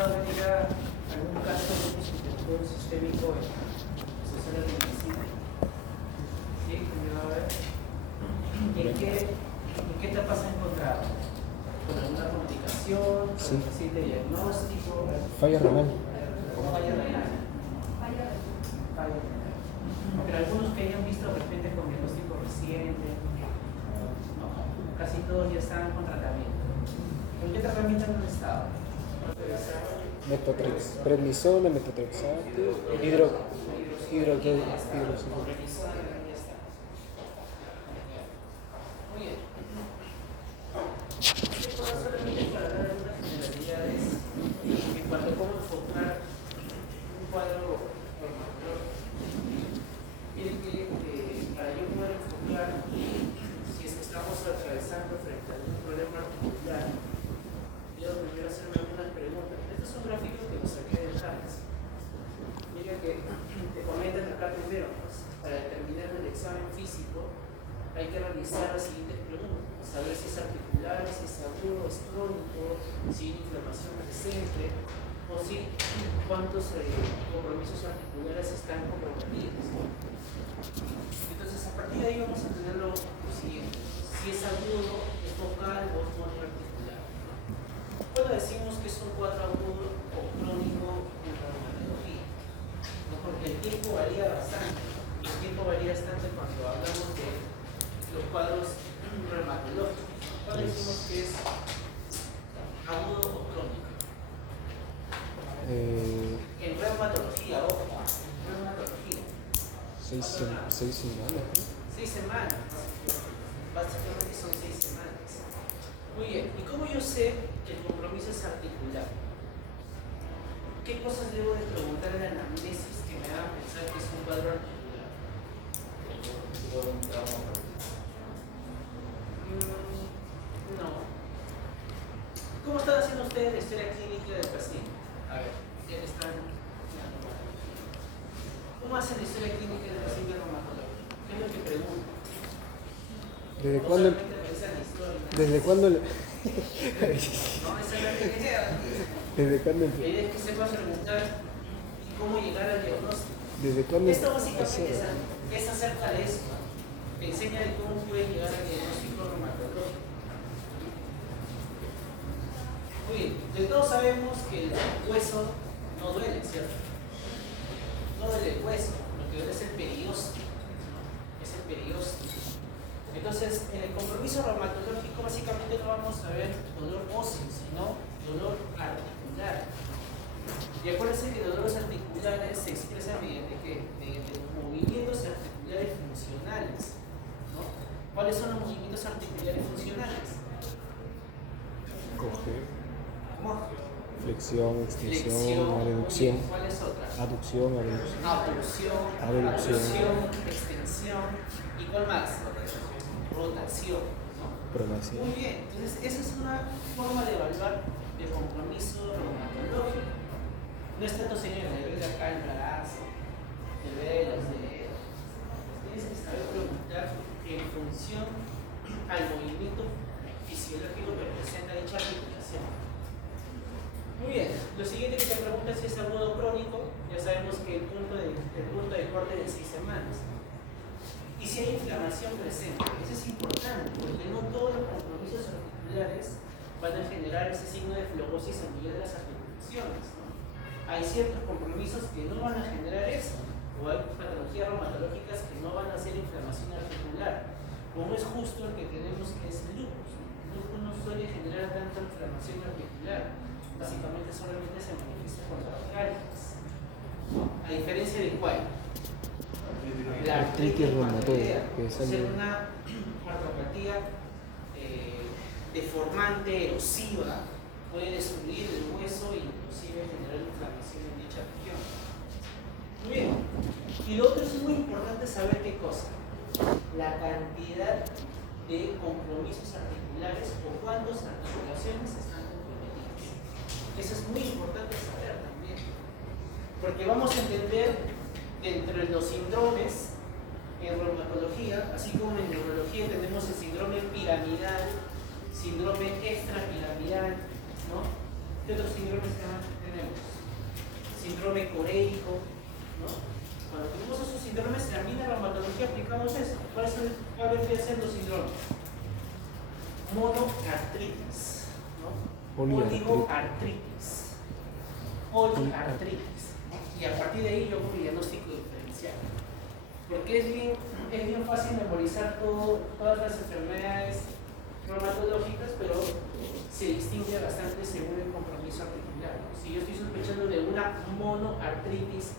dado venir a algún caso de un infección sistémico en sesiones de medicina? ¿Sí? ¿Me va a ver? ¿En qué etapas se ha encontrado? ¿Con alguna complicación? ¿Con un paciente diagnóstico? Falla renal. Falla renal. Falla renal. Pero algunos que hayan visto de repente con diagnóstico reciente, no, casi todos ya están con tratamiento. ¿En qué tratamiento han estado? Metotrexato, prednisona, metotrexato, hidroxicloroquina. Muy bien. Solamente para dar algunas generalidades en cuanto a cómo enfocar un cuadro normal. Miren que para yo poder enfocar si es que estamos atravesando frente a algún problema articular, debo primero hacerme algunas preguntas. Este es un gráfico que lo saqué de Harris. Mira que te comentan acá primero, pues, para determinar el examen físico hay que realizar las siguientes preguntas: saber si es articular, si es agudo, es crónico, si hay inflamación presente, o si cuántos compromisos articulares están comprometidos. Entonces, a partir de ahí vamos a tener lo siguiente: si es agudo, es vocal o es monoarticular. Cuando decimos que es un cuadro agudo o crónico en reumatología, ¿no? Porque el tiempo varía bastante. El tiempo varía bastante cuando hablamos de los cuadros reumatológicos. Cuando decimos que es agudo o crónico. En reumatología, ojo, reumatología. 6 semanas. 6 semanas. Básicamente son 6 semanas. Muy bien. ¿Y cómo yo sé que el compromiso es articular? ¿Qué cosas debo de preguntar en la anamnesis que me hagan pensar que es un cuadro articular? No. ¿Cómo están haciendo ustedes la historia clínica del paciente? A ver, ya están. ¿Cómo hacen la historia clínica del paciente reumatológico? ¿Qué es lo que preguntan? ¿Desde cuándo? ¿Desde cuándo? No, esa es la idea. ¿Desde cuándo? La idea es que sepas preguntar cómo llegar al diagnóstico. ¿Desde cuándo? Esto básicamente es acerca de eso. Te enseña de cómo puedes llegar al diagnóstico reumatológico. Muy bien, de todos sabemos que el hueso no duele, ¿cierto? No duele el hueso, lo que duele es el periósteo. Es el periósteo. Entonces, en el compromiso reumatológico básicamente no vamos a ver dolor óseo, sino dolor articular. Y acuérdense que los dolores articulares se expresan mediante ¿qué? Mediante los movimientos articulares funcionales, ¿no? ¿Cuáles son los movimientos articulares funcionales? Coger, ¿Cómo? flexión, extensión, reducción. ¿Cuál es otra? Aducción, abducción. Abducción, extensión. ¿Y cuál más? Rotación, ¿no? Pronación. Muy bien, entonces esa es una forma de evaluar el compromiso reumatológico. No es tanto señor, le ve acá el brazo, le ve los dedos. Tienes que saber preguntar en función al movimiento fisiológico que presenta dicha articulación. Muy bien, lo siguiente que te pregunta es si es agudo o crónico. Ya sabemos que el punto de corte es de 6 semanas. Y si hay inflamación presente, eso es importante, porque no todos los compromisos articulares van a generar ese signo de flebosis a nivel de las articulaciones, ¿no? Hay ciertos compromisos que no van a generar eso, o hay patologías reumatológicas que no van a hacer inflamación articular, como es justo el que tenemos que es el lupus. El lupus no suele generar tanta inflamación articular, básicamente solamente se manifiesta con artralgias. ¿A diferencia de cuál? La artritis reumatoide, que es una artropatía deformante, erosiva, puede destruir el hueso e inclusive generar inflamación en dicha región. Muy bien. Y lo otro es muy importante saber qué cosa: la cantidad de compromisos articulares o cuántas articulaciones están comprometidas. Eso es muy importante saber también, porque vamos a entender entre los síndromes en reumatología, así como en neurología tenemos el síndrome piramidal, síndrome extrapiramidal, ¿no? ¿Qué otros síndromes tenemos? síndrome coreico, ¿no? Cuando tenemos esos síndromes, también en la reumatología aplicamos eso. ¿Cuáles vendrían a ser los síndromes? Monoartritis, ¿no? Oligoartritis, poliartritis, ¿no? Y a partir de ahí yo hago mi diagnóstico diferencial. Porque es bien fácil memorizar todas las enfermedades reumatológicas, pero se distingue bastante según el compromiso articular. Si yo estoy sospechando de una monoartritis,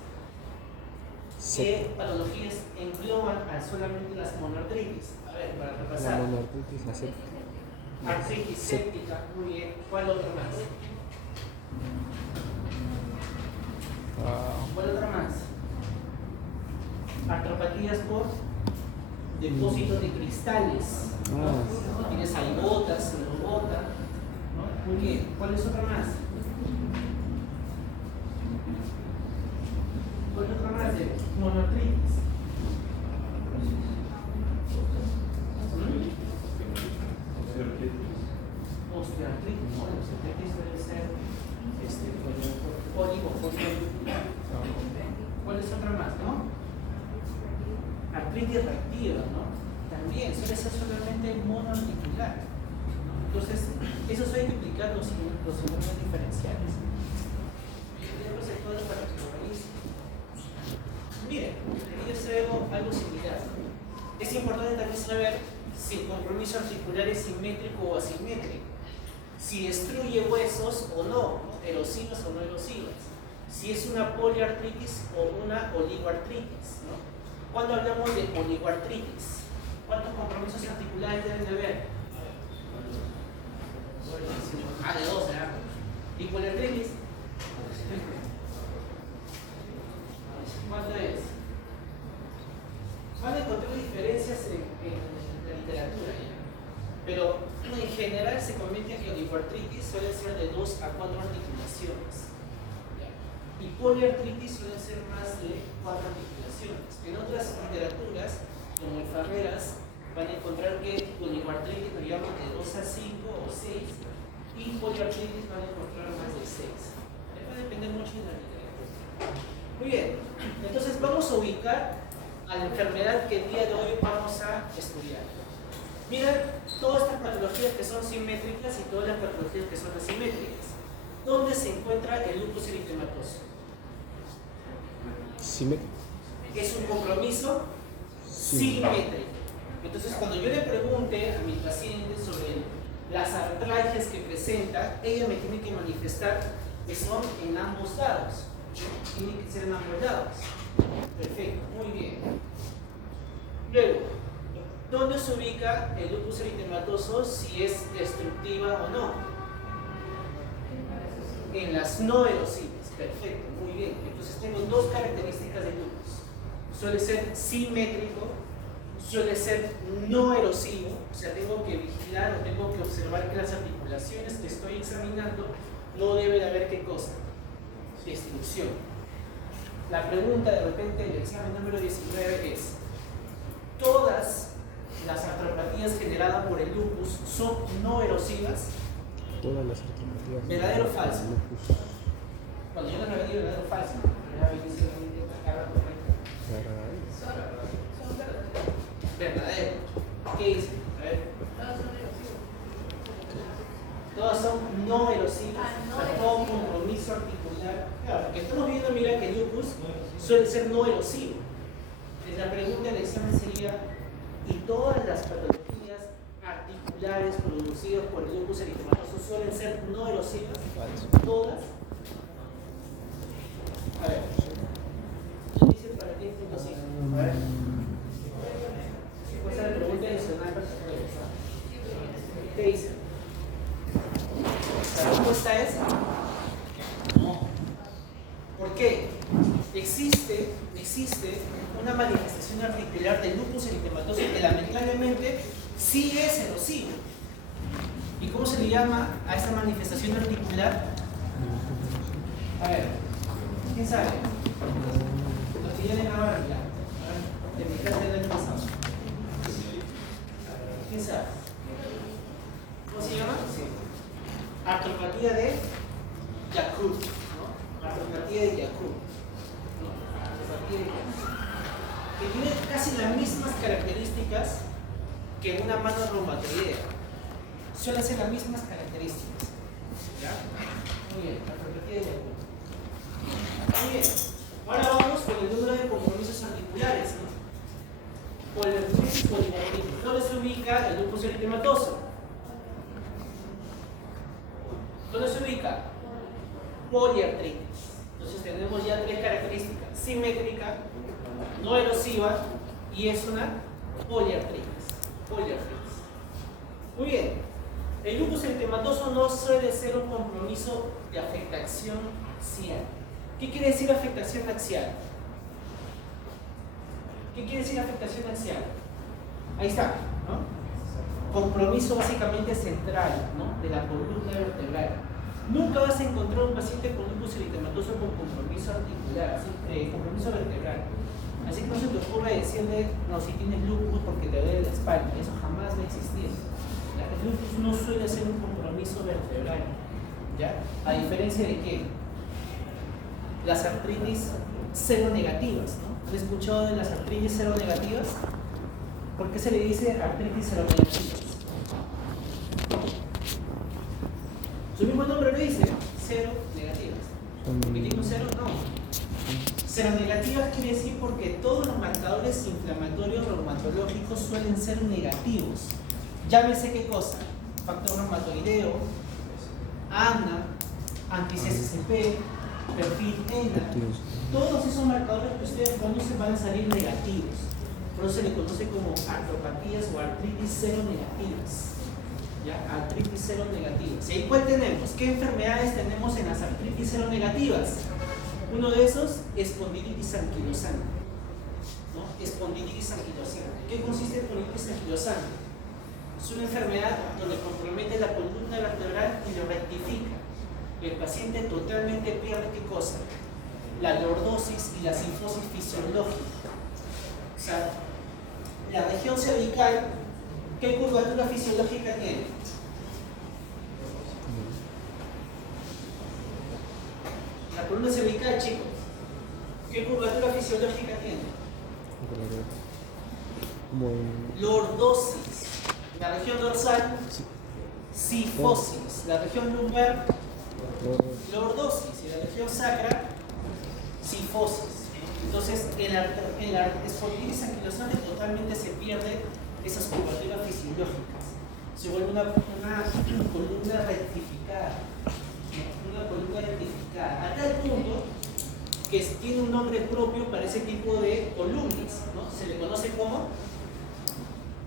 ¿qué patologías engloban a solamente las monoartritis? A ver, para repasar. La monoartritis, la séptica. Artritis séptica, muy bien. ¿Cuál otro más? ¿Cuál otra más? Artropatías por depósitos de cristales, ¿no? Tienes algotas, lobota, ¿no? Muy bien. ¿Cuál es otra más? ¿Cuál es otra más de monoartritis? Osteoartritis, no, la osteoartritis debe ser poliartritis. ¿Cuál es otra más, no? Artritis reactiva, ¿no? También suele ser solamente monoarticular, ¿no? Entonces, esos hay que aplicar los síndromes diferenciales. Tenemos el cuadro para que lo revisen. Miren, aquí se ve algo similar. Es importante también saber si el compromiso articular es simétrico o asimétrico, si destruye huesos o no, erosivas o no erosivas, si es una poliartritis o una oligoartritis, ¿no? Cuando hablamos de oligoartritis, ¿cuántos compromisos articulares deben de haber? De 12, ¿verdad? ¿Y poliartritis? ¿Cuánto es? Van a encontrar diferencias en la literatura ya. Pero en general se comenta que oligoartritis suele ser de 2 a 4 articulaciones. ¿Ya? Y poliartritis suelen ser más de 4 articulaciones. En otras literaturas, como enfermeras, van a encontrar que oligoartritis lo llaman de 2 a 5 o 6 y poliartritis van a encontrar más de 6. Va a depender mucho de la literatura. Muy bien, entonces vamos a ubicar a la enfermedad que el día de hoy vamos a estudiar. Miren todas estas patologías que son simétricas y todas las patologías que son asimétricas. ¿Dónde se encuentra el lupus eritematoso? Simétrico. Es un compromiso simétrico. Entonces, cuando yo le pregunte a mi paciente sobre las artralgias que presenta, ella me tiene que manifestar que son en ambos lados. Tiene que ser en ambos lados. Perfecto, muy bien. Luego, ¿dónde se ubica el lupus eritematoso si es destructiva o no? En las no erosivas. Perfecto, muy bien. Entonces tengo dos características del lupus. Suele ser simétrico, suele ser no erosivo, o sea, tengo que vigilar o tengo que observar que las articulaciones que estoy examinando no debe de haber qué cosa, destrucción. La pregunta de repente del examen número 19 es: ¿todas las artropatías generadas por el lupus son no erosivas? Todas las artropatías. ¿Verdadero o falso? Cuando yo no me digo verdadero o falso, verdadero. ¿Qué dice? A ver. Todas son no erosivas. Todo compromiso articular. Claro, porque estamos viendo, mira, que el lupus suele ser no erosivo. Entonces, la pregunta del examen sería: ¿y todas las patologías articulares producidas por el lupus eritematoso suelen ser no erosivas? ¿Todas? A ver. ¿Qué dice para ti? A ver. ¿Cuál es la pregunta adicional? ¿Qué dice? La respuesta es no. ¿Por qué? Existe una manifestación articular del lupus eritematoso que lamentablemente sí es erosivo. ¿Y cómo se le llama a esta manifestación articular? A ver, ¿quién sabe? Los que ya le acabaron ya. De mi clase del año pasado. ¿Quién sabe? ¿Cómo se llama? Sí. Artropatía de Yakult, ¿no? artropatía de Yacoub, ¿no? Artropatía de Yacoub, que tiene casi las mismas características que una mano reumatoidea. Suelen ser las mismas características. ¿Ya? Muy bien, artropatía de Yacoub. Muy bien. Ahora vamos con el número de compromisos articulares, ¿no? Poliartritis, poliartritis. ¿Dónde se ubica el lupus eritematoso? ¿Dónde se ubica? Poliartritis. Entonces tenemos ya tres características: simétrica, no erosiva y es una poliartritis. Poliartritis. Muy bien. El lupus eritematoso no suele ser un compromiso de afectación axial. ¿Qué quiere decir afectación axial? ¿Qué quiere decir afectación axial? Ahí está, ¿no? Compromiso básicamente central, ¿no? De la columna vertebral. Nunca vas a encontrar un paciente con lupus eritematoso con compromiso articular, compromiso vertebral. Así que no se te ocurra decirle, no, si tienes lupus porque te duele la espalda. Eso jamás va a existir. El lupus no suele ser un compromiso vertebral, ¿ya? A diferencia de qué? Las artritis seronegativas, ¿no? ¿Han escuchado de las artritis seronegativas? ¿Por qué se le dice artritis seronegativas? Su mismo nombre lo dice, seronegativas. ¿Porque tiene un cero? No. Seronegativas quiere decir porque todos los marcadores inflamatorios reumatológicos suelen ser negativos. Llámese qué cosa: factor reumatoideo, ANA, anti-CCCP, perfil ENA. Todos esos marcadores que ustedes conocen van a salir negativos. Por eso se le conoce como artropatías o artritis seronegativas. ¿Ya? Artritis seronegativas. ¿Y cuál tenemos? ¿Qué enfermedades tenemos en las artritis seronegativas? Uno de esos, espondilitis anquilosante, ¿no? Espondilitis anquilosante. ¿Qué consiste en espondilitis anquilosante? Es una enfermedad donde compromete la columna vertebral y lo rectifica. El paciente totalmente pierde ¿qué cosa? La lordosis y la sifosis fisiológica. O sea, la región cervical, ¿qué curvatura fisiológica tiene? La columna cervical, chicos, ¿qué curvatura fisiológica tiene? Lordosis. La región dorsal, sifosis. La región lumbar, lordosis. Y la región sacra, sifosis. Entonces, en la espondilitis anquilosante totalmente se pierde esas curvaturas fisiológicas. Se vuelve una columna rectificada. Una columna rectificada. A tal punto que tiene un nombre propio para ese tipo de columnas, ¿no? Se le conoce como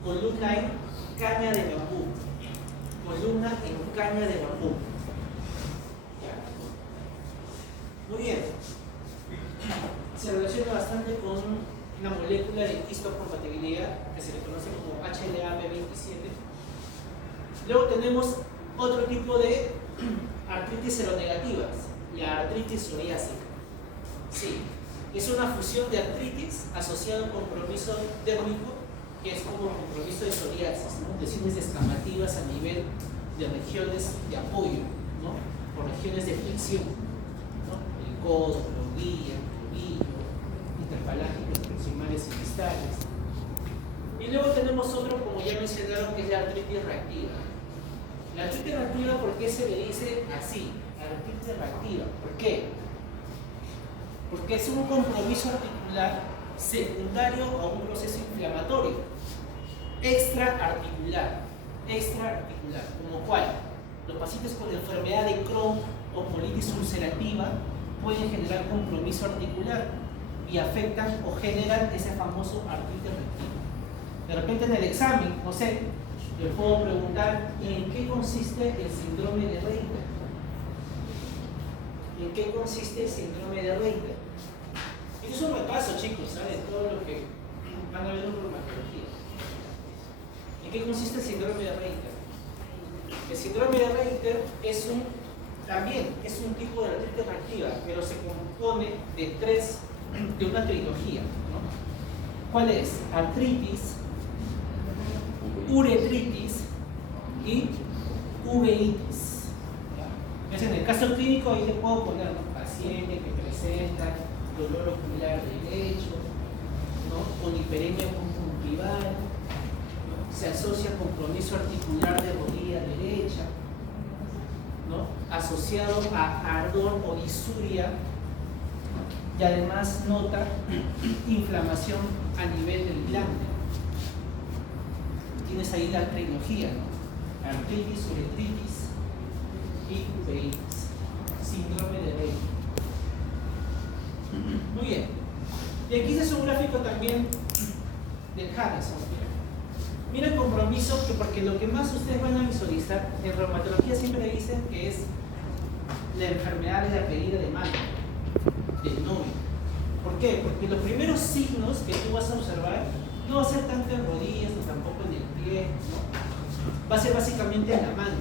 columna en caña de bambú. Columna en caña de bambú. ¿Ya? Muy bien. Se relaciona bastante con una molécula de histocompatibilidad que se le conoce como HLA-B27. Luego tenemos otro tipo de artritis seronegativas, la artritis psoriásica. Sí, es una fusión de artritis asociada a un compromiso dérmico, que es como un compromiso de psoriasis, ¿no? Lesiones descamativas a nivel de regiones de apoyo, ¿no? Por regiones de flexión, ¿no? El codo, la rodilla, interfalángicos proximales y distales. Y luego tenemos otro, como ya mencionaron, que es la artritis reactiva. La artritis reactiva, ¿por qué se le dice así? Artritis reactiva. ¿Por qué? Porque es un compromiso articular secundario a un proceso inflamatorio. Extraarticular. Extraarticular. ¿Como cuál? Los pacientes con enfermedad de Crohn o colitis ulcerativa pueden generar compromiso articular y afectan o generan ese famoso artritis reactiva. De repente en el examen, no sé, le puedo preguntar ¿en qué consiste el síndrome de Reiter? ¿En qué consiste el síndrome de Reiter? Esto es un repaso, chicos, ¿saben? Todo lo que van a ver en reumatología. ¿En qué consiste el síndrome de Reiter? El síndrome de Reiter también es un tipo de artritis reactiva, pero se compone de una trilogía, ¿no? ¿Cuál es? Artritis, uretritis y uveitis. Entonces, en el caso clínico ahí le puedo poner, ¿no? paciente que presenta dolor ocular derecho, ¿no? Con hiperemia conjuntival, ¿no? Se asocia a compromiso articular de rodilla derecha, ¿no? Asociado a ardor o disuria, y además nota inflamación a nivel del glande. Tienes ahí la trilogía, ¿no? Artritis, uretritis y uveitis, síndrome de Rey. Muy bien. Y aquí es un gráfico también del Harrison. Mira el compromiso, porque lo que más ustedes van a visualizar en reumatología siempre dicen que es la enfermedad de la pedida de mano, del novio. ¿Por qué? Porque los primeros signos que tú vas a observar no va a ser tanto en rodillas ni tampoco en el pie, ¿no? Va a ser básicamente en la mano,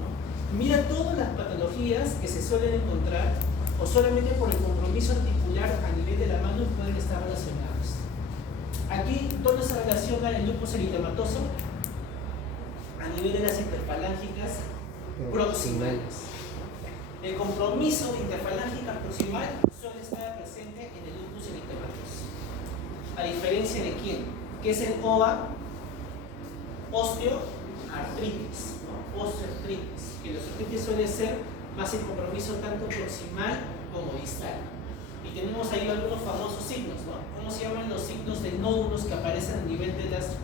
¿no? Mira todas las patologías que se suelen encontrar o solamente por el compromiso articular a nivel de la mano pueden estar relacionados. Aquí, ¿dónde se relaciona el lupus eritematoso? A nivel de las interfalángicas proximales. El compromiso de interfalángica proximal suele estar presente en el lupus eritematoso. ¿A diferencia de quién? Que es el OA, osteoartritis, ¿no? Osteoartritis, que los artritis suele ser más el compromiso tanto proximal como distal. Y tenemos ahí algunos famosos signos, ¿no? ¿Cómo se llaman los signos de nódulos que aparecen a nivel de las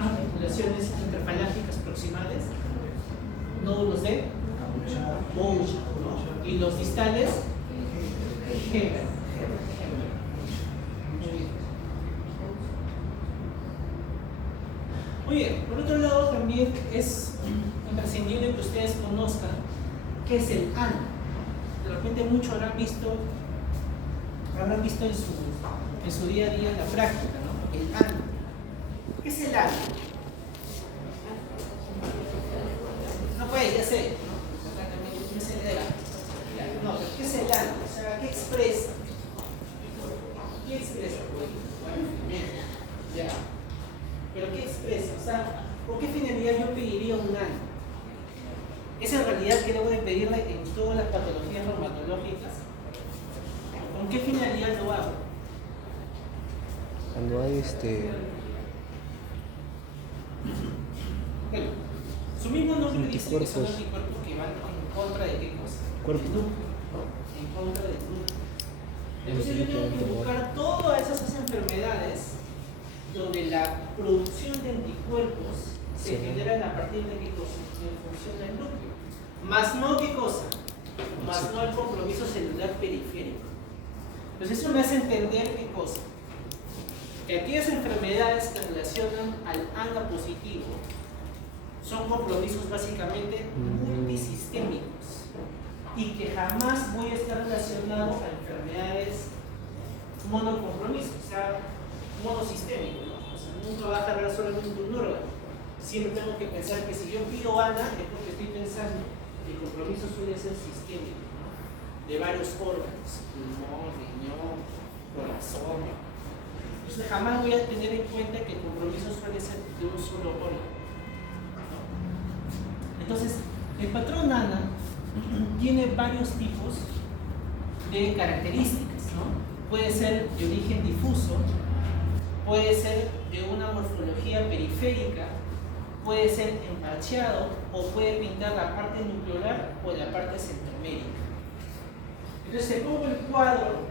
articulaciones interfalángicas proximales? Nódulos de Bouch, ¿no? Y los distales, Heber. Muy bien, por otro lado también es imprescindible que ustedes conozcan qué es el ano. De repente muchos habrán visto en su día a día en la práctica, ¿no? El ano. ¿Qué es el ano? No puede, ya sé, ¿no? No se le da. No, pero ¿qué es el ano? O sea, ¿qué expresa? ¿Qué expresa? Ya. ¿Pero qué expresa? O sea, ¿por qué finalidad yo pediría un ano? ¿Es en realidad que debo de pedirle en todas las patologías reumatológicas? ¿Con qué finalidad lo hago? Cuando hay Bueno, su mismo nombre dice que son anticuerpos. anticuerpos que van en contra de qué cosa? Cuerpo. Del núcleo, ¿no? En contra del núcleo. Entonces yo tengo que buscar todas esas enfermedades donde la producción de anticuerpos se generan a partir de qué cosa, en función del núcleo. Más no qué cosa, más no el compromiso celular periférico. Entonces eso me hace entender qué cosa. Que aquellas enfermedades que relacionan al ANA positivo son compromisos básicamente multisistémicos y que jamás voy a estar relacionado a enfermedades monocompromisos, o sea, monosistémicos, ¿no? O sea, nunca va a cargar solamente un órgano. Siempre tengo que pensar que si yo pido ANA es porque estoy pensando que el compromiso suele ser sistémico, ¿no? De varios órganos, pulmón, riñón, corazón. Entonces jamás voy a tener en cuenta que el compromiso suele ser de un solo órgano, ¿no? Entonces, el patrón ANA tiene varios tipos de características, ¿no? Puede ser de origen difuso, puede ser de una morfología periférica, puede ser emparcheado o puede pintar la parte nuclear o la parte centromérica. Entonces te pongo el cuadro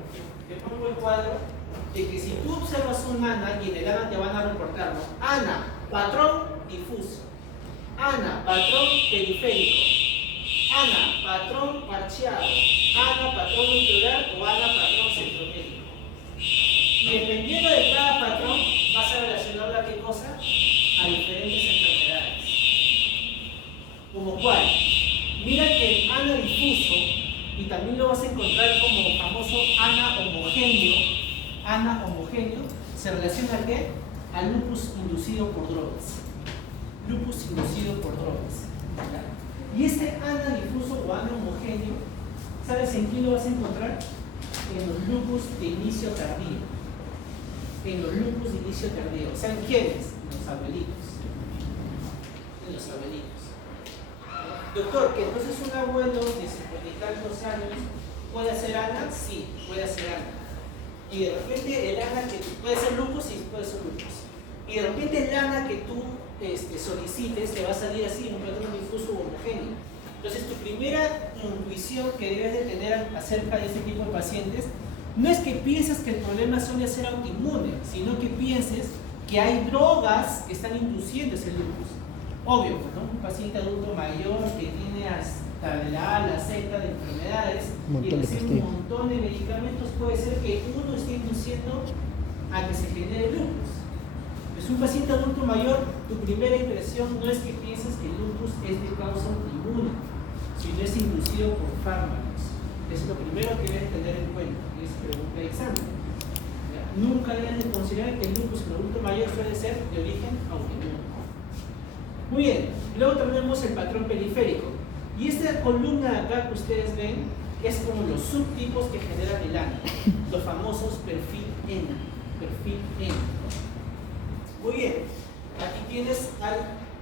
de que si tú observas un ANA y en el ANA te van a reportar, ¿no? ANA, patrón difuso, ANA, patrón periférico, ANA, patrón parcheado, ANA, patrón nuclear o ANA, patrón centromérico. Y dependiendo de cada patrón vas a relacionarlo a qué cosa? A diferentes enfermedades. ¿Como cuál? Mira que el ANA difuso, y también lo vas a encontrar como famoso ANA homogéneo, se relaciona ¿a qué? Al lupus inducido por drogas. Lupus inducido por drogas. Y este ANA difuso o ANA homogéneo, ¿sabes en quién lo vas a encontrar? En los lupus de inicio tardío. En los lupus de inicio tardío. O sea, ¿en quiénes? En los abuelitos. En los abuelitos. Doctor, que entonces un abuelo de 50 y tantos años ¿Puede hacer ANA? Sí, puede hacer ANA. Y de repente el ANA que puede ser lupus, sí, puede ser lupus. Y de repente el ANA que tú solicites te va a salir así, un patrón difuso homogéneo. Entonces tu primera intuición que debes de tener acerca de este tipo de pacientes no es que pienses que el problema suele ser autoinmune, sino que pienses que hay drogas que están induciendo ese lupus. Obvio, ¿no? Un paciente adulto mayor que tiene hasta de la A a la Z de enfermedades y recibe un montón de medicamentos, puede ser que uno esté induciendo a que se genere lupus. Es un paciente adulto mayor, tu primera impresión no es que pienses que el lupus es de causa autoinmune, sino es inducido por fármacos. Es lo primero que debes tener en cuenta, y es pregunta de examen. ¿Ya? Nunca debes de considerar que el lupus en adulto mayor suele ser de origen autoinmune. Muy bien, luego tenemos el patrón periférico. Y esta columna acá que ustedes ven es como los subtipos que generan el ANA, los famosos perfil N. Perfil N. Muy bien, aquí tienes al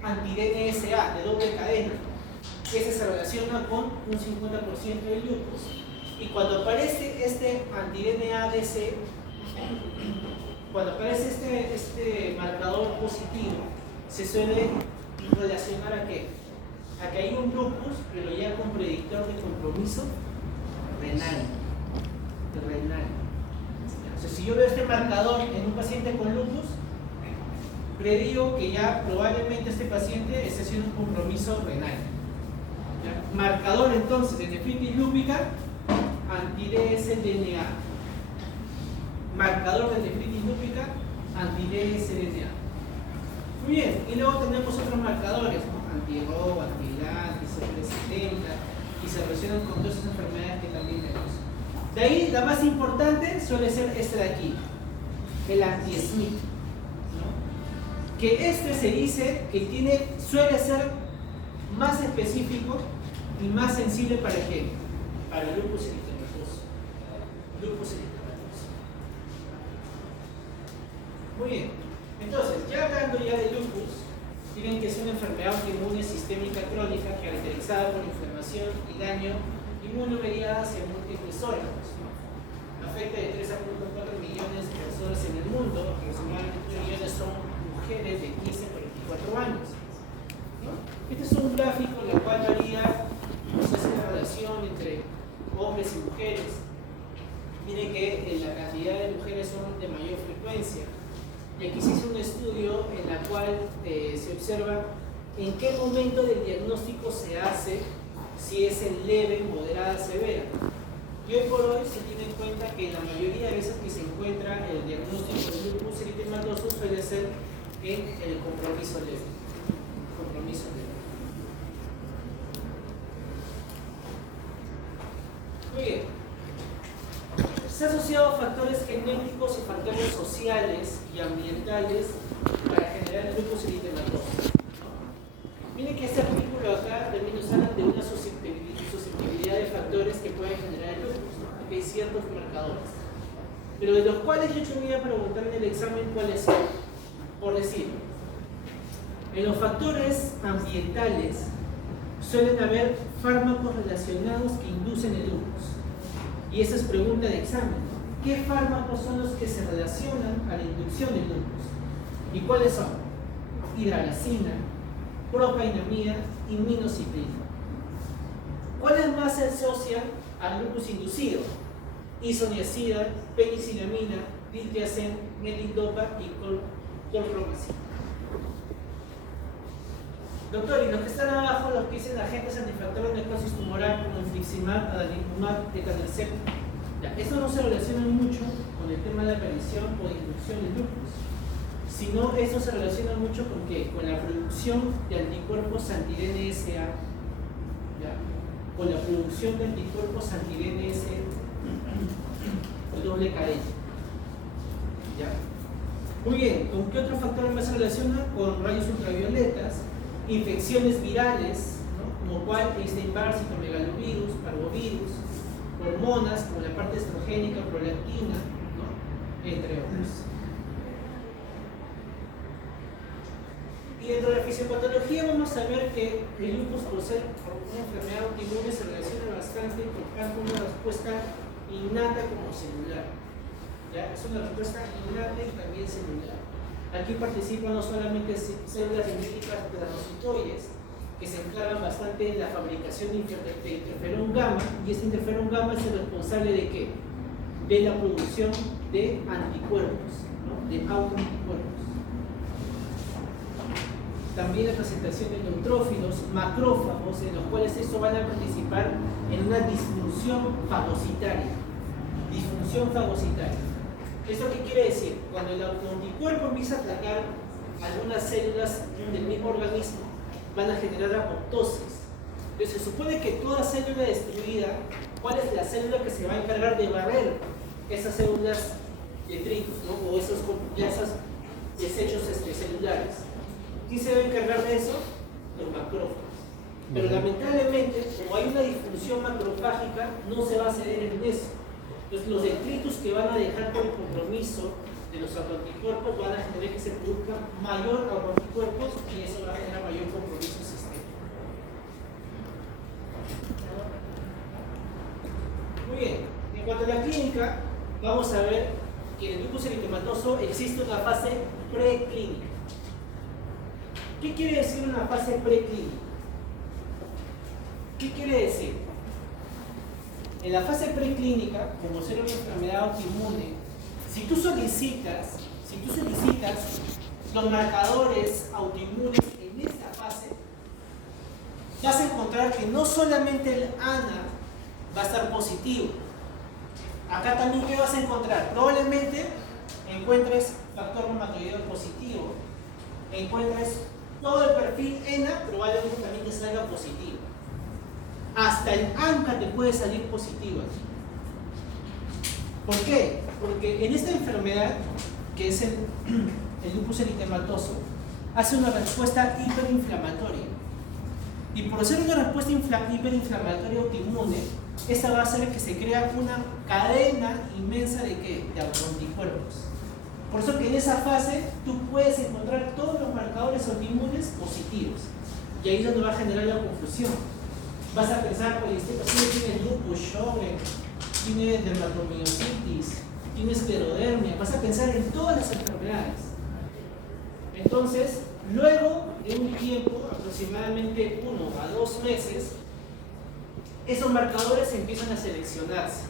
anti-DNSA de doble cadena. Ese se relaciona con un 50% de lupus. Y cuando aparece este anti-DNA-DC, cuando aparece este marcador positivo, se suele relacionar a qué? A que hay un lupus, pero ya con predictor de compromiso renal. O sea, si yo veo este marcador en un paciente con lupus, predigo que ya probablemente este paciente esté haciendo un compromiso renal. ¿Ya? Marcador entonces de nefritis lúpica, anti-dsDNA. Marcador de nefritis lúpica, anti-dsDNA. Muy bien, y luego tenemos otros marcadores, ¿no? Anti-RO, anti-LAT, anti-CPR70, y se relacionan con todas esas enfermedades que también tenemos. De ahí, la más importante suele ser este de aquí, el anti-SMIT, ¿no? Que este se dice que suele ser más específico y más sensible ¿para qué? Para el lupus eritematoso. Lupus eritematoso. Muy bien. Entonces, ya hablando ya de lupus, tienen que es una enfermedad autoinmune sistémica crónica caracterizada por inflamación y daño inmunomediada hacia múltiples órganos, ¿no? Afecta de 3 a 4 millones de personas en el mundo, aproximadamente 3 millones son mujeres de 15 a 24 años, ¿no? Este es un gráfico en el cual haría, se hace la relación entre hombres y mujeres. Miren que la cantidad de mujeres son de mayor frecuencia. Y aquí se hizo un estudio en el cual se observa en qué momento del diagnóstico se hace, si es en leve, moderada, severa. Y hoy por hoy se tiene en cuenta que la mayoría de veces que se encuentra el diagnóstico de lupus eritematoso suele ser en el compromiso leve. Muy bien. Se ha asociado factores genéticos y factores sociales y ambientales para generar el lupus eritematoso. Miren que este artículo acá también nos habla de una susceptibilidad de factores que pueden generar el lupus, ¿no? Porque hay ciertos marcadores, pero de los cuales yo me voy a preguntar en el examen cuáles son. Por decir, en los factores ambientales suelen haber fármacos relacionados que inducen el lupus. Y esa es pregunta de examen, ¿no? ¿Qué fármacos son los que se relacionan a la inducción del lupus? ¿Y cuáles son? Hidralazina, propainamida y minocyclina. ¿Cuáles más se asocian al lupus inducido? Isoniazida, penicilamina, diltiazem, metildopa y chlorpromazina. Doctor, y los que están abajo, los que dicen agentes antifactores de necrosis tumoral como infliximab, adalimumab, etanercept, esto no se relaciona mucho con el tema de la aparición o de inducción del lupus, sino eso se relaciona mucho con ¿qué? Con la producción de anticuerpos anti-DNSA, con la producción de anticuerpos anti-DNS por doble cadena. ¿Ya? Muy bien, ¿con qué otros factores más se relaciona? Con rayos ultravioletas, infecciones virales, ¿no? Como cual Epstein-Barr, citomegalovirus, parvovirus, hormonas como la parte estrogénica, prolactina, ¿no? Entre otros. Y dentro de la fisiopatología vamos a ver que el lupus, por ser una enfermedad autoinmune, se relaciona bastante interesante tocando una respuesta innata como celular. ¿Ya? Es una respuesta innata y también celular. Aquí participan no solamente células dendríticas granocitoides, que se encargan bastante de la fabricación de interferón gamma, y este interferón gamma es el responsable de ¿qué? De la producción de anticuerpos, ¿no? De autoanticuerpos. También la presentación de neutrófilos, macrófagos, en los cuales estos van a participar en una disfunción fagocitaria. Disfunción fagocitaria. ¿Esto qué quiere decir? Cuando el autoanticuerpo empieza a atacar algunas células del mismo organismo, van a generar apoptosis. Entonces se supone que toda célula destruida, ¿cuál es la célula que se va a encargar de barrer esas células detritus, ¿no? O esos desechos celulares? ¿Quién se va a encargar de eso? Los macrófagos. Pero lamentablemente, como hay una disfunción macrofágica, no se va a ceder en eso. Entonces los detritus que van a dejar por el compromiso de los autoanticuerpos van a generar que se produzcan mayor autoanticuerpos y eso va a generar mayor compromiso sistémico. Muy bien, en cuanto a la clínica, vamos a ver que en el lupus eritematoso existe una fase preclínica. ¿Qué quiere decir una fase preclínica? ¿Qué quiere decir? En la fase preclínica, como ser una enfermedad autoinmune, si tú solicitas los marcadores autoinmunes en esta fase, vas a encontrar que no solamente el ANA va a estar positivo. Acá también, ¿qué vas a encontrar? Probablemente encuentres factor reumatoideo positivo, encuentres todo el perfil ENA, probablemente también te salga positivo. Hasta el ANCA te puede salir positivo aquí. ¿Por qué? Porque en esta enfermedad, que es el lupus eritematoso, hace una respuesta hiperinflamatoria. Y por ser una respuesta hiperinflamatoria autoinmune, esta va a hacer que se crea una cadena inmensa de ¿qué? De autoanticuerpos. Por eso que en esa fase tú puedes encontrar todos los marcadores autoinmunes positivos. Y ahí es donde va a generar la confusión. Vas a pensar, oye, este paciente tiene lupus, Sjögren, tiene dermatomiositis, tiene esclerodermia. Vas a pensar en todas las enfermedades. Entonces, luego de un tiempo, aproximadamente 1 a 2 meses, esos marcadores empiezan a seleccionarse.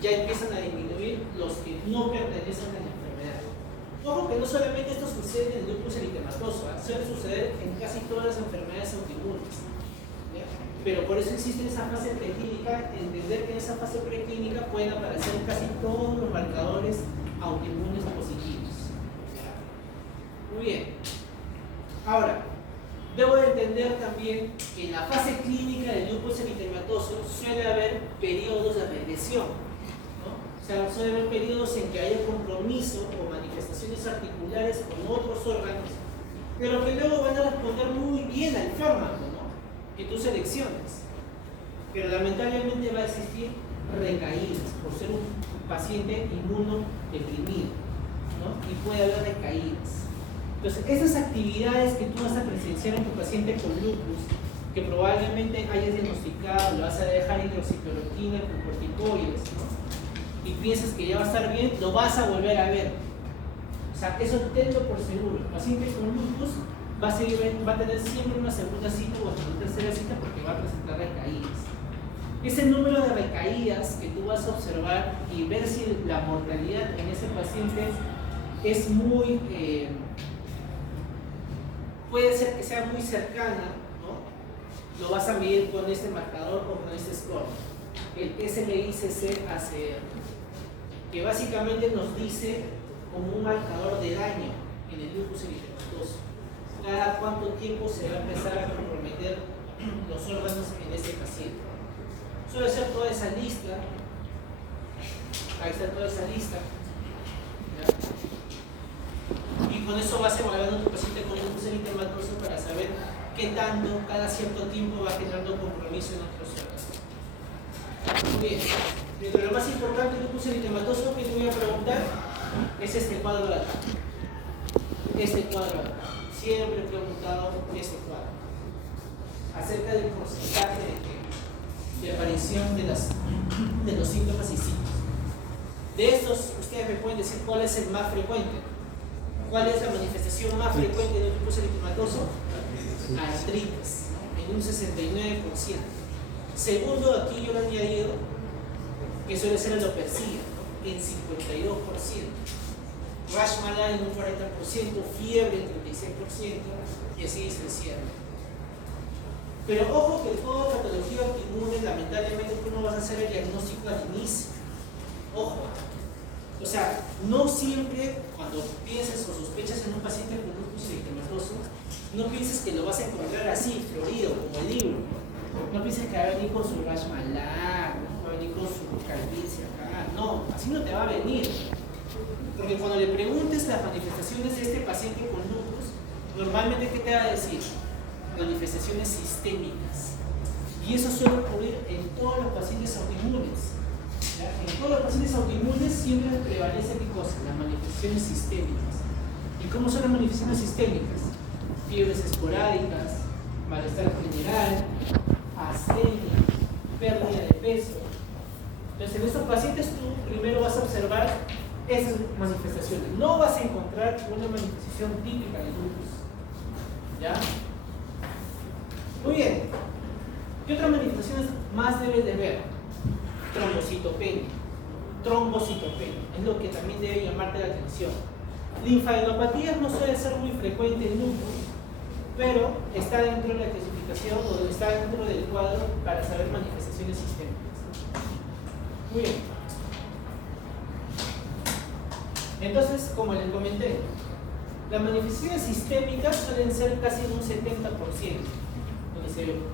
Ya empiezan a disminuir los que no pertenecen a la enfermedad. Ojo que no solamente esto sucede en el lupus eritematoso, suele suceder en casi todas las enfermedades autoinmunes. Pero por eso existe esa fase preclínica, entender que en esa fase preclínica pueden aparecer casi todos los marcadores autoinmunes positivos. Muy bien. Ahora, debo de entender también que en la fase clínica del lupus eritematoso suele haber periodos de regresión, ¿no? O sea, suele haber periodos en que haya compromiso o manifestaciones articulares con otros órganos, pero que luego van a responder muy bien al fármaco, ¿no? Que tú selecciones. Pero lamentablemente va a existir recaídas por ser un paciente inmunodeprimido, ¿no? Y puede haber recaídas. Entonces, esas actividades que tú vas a presenciar en tu paciente con lupus, que probablemente hayas diagnosticado, le vas a dejar hidroxicloroquina con corticoides, ¿no? Y piensas que ya va a estar bien, lo vas a volver a ver. O sea, eso tenlo por seguro. El paciente con lupus va a tener siempre una segunda cita o una tercera cita porque va a presentar recaídas. Ese número de recaídas que tú vas a observar y ver si la mortalidad en ese paciente es muy... puede ser que sea muy cercana, ¿no? Lo vas a medir con este marcador o con este score, el SLICC-ACR, que básicamente nos dice como un marcador de daño en el lupus eritematoso. Cada cuánto tiempo se va a empezar a comprometer los órganos en ese paciente. Suele ser toda esa lista. Ahí está toda esa lista. ¿Ya? Y con eso vas evaluando a tu paciente con lupus eritematoso para saber qué tanto cada cierto tiempo va generando compromiso en otros órganos. Muy bien. Dentro de lo más importante del lupus eritematoso que te voy a preguntar es este cuadro de acá. Este cuadro de acá. Siempre he preguntado este cuadro acerca del porcentaje de explicación de los síntomas y signos. De estos, ustedes me pueden decir cuál es el más frecuente. ¿Cuál es la manifestación más frecuente del lupus eritematoso? Artritis, en un 69%. Segundo, aquí yo lo he añadido, que suele ser alopecia, ¿no? En 52%. Rash malar en un 40%, fiebre en 36%, y así sucesivamente. Pero ojo que toda patología autoinmune, lamentablemente, tú no vas a hacer el diagnóstico al inicio. Ojo. O sea, no siempre cuando pienses o sospechas en un paciente con lupus eritematoso, no pienses que lo vas a encontrar así, florido, como el libro. No pienses que va a venir con su rash malar, ¿no? Va a venir con su calvicie acá. No, así no te va a venir. Porque cuando le preguntes las manifestaciones de este paciente con lupus, normalmente, ¿qué te va a decir? Manifestaciones sistémicas. Y eso suele ocurrir en todos los pacientes autoinmunes. ¿Ya? En todos los pacientes autoinmunes siempre prevalece ¿qué cosa? Las manifestaciones sistémicas. ¿Y cómo son las manifestaciones sistémicas? Fiebres esporádicas, malestar general, astenia, pérdida de peso. Entonces, en estos pacientes tú primero vas a observar esas manifestaciones. No vas a encontrar una manifestación típica de lupus. ¿Ya? Muy bien. ¿Qué otras manifestaciones más debes de ver? Trombocitopenia. Trombocitopenia. Es lo que también debe llamarte la atención. Linfadenopatía no suele ser muy frecuente en lupus, pero está dentro de la clasificación o está dentro del cuadro para saber manifestaciones sistémicas. Muy bien. Entonces, como les comenté, las manifestaciones sistémicas suelen ser casi en un 70%,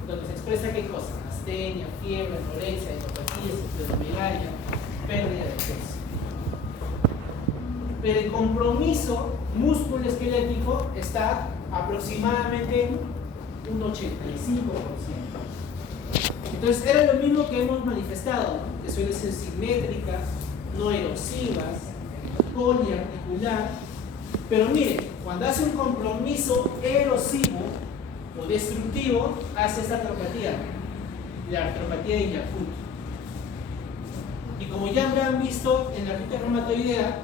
donde se expresa qué cosa: astenia, fiebre, anorexia, hepatitis, esplenomegalia, pérdida de peso. Pero el compromiso músculo-esquelético está aproximadamente en un 85%. Entonces era lo mismo que hemos manifestado, ¿no? Que suele ser simétrica, no erosivas, poliarticular, pero miren, cuando hace un compromiso erosivo o destructivo, hace esta artropatía, la artropatía de Yakut. Y como ya habrán visto en la artritis reumatoidea,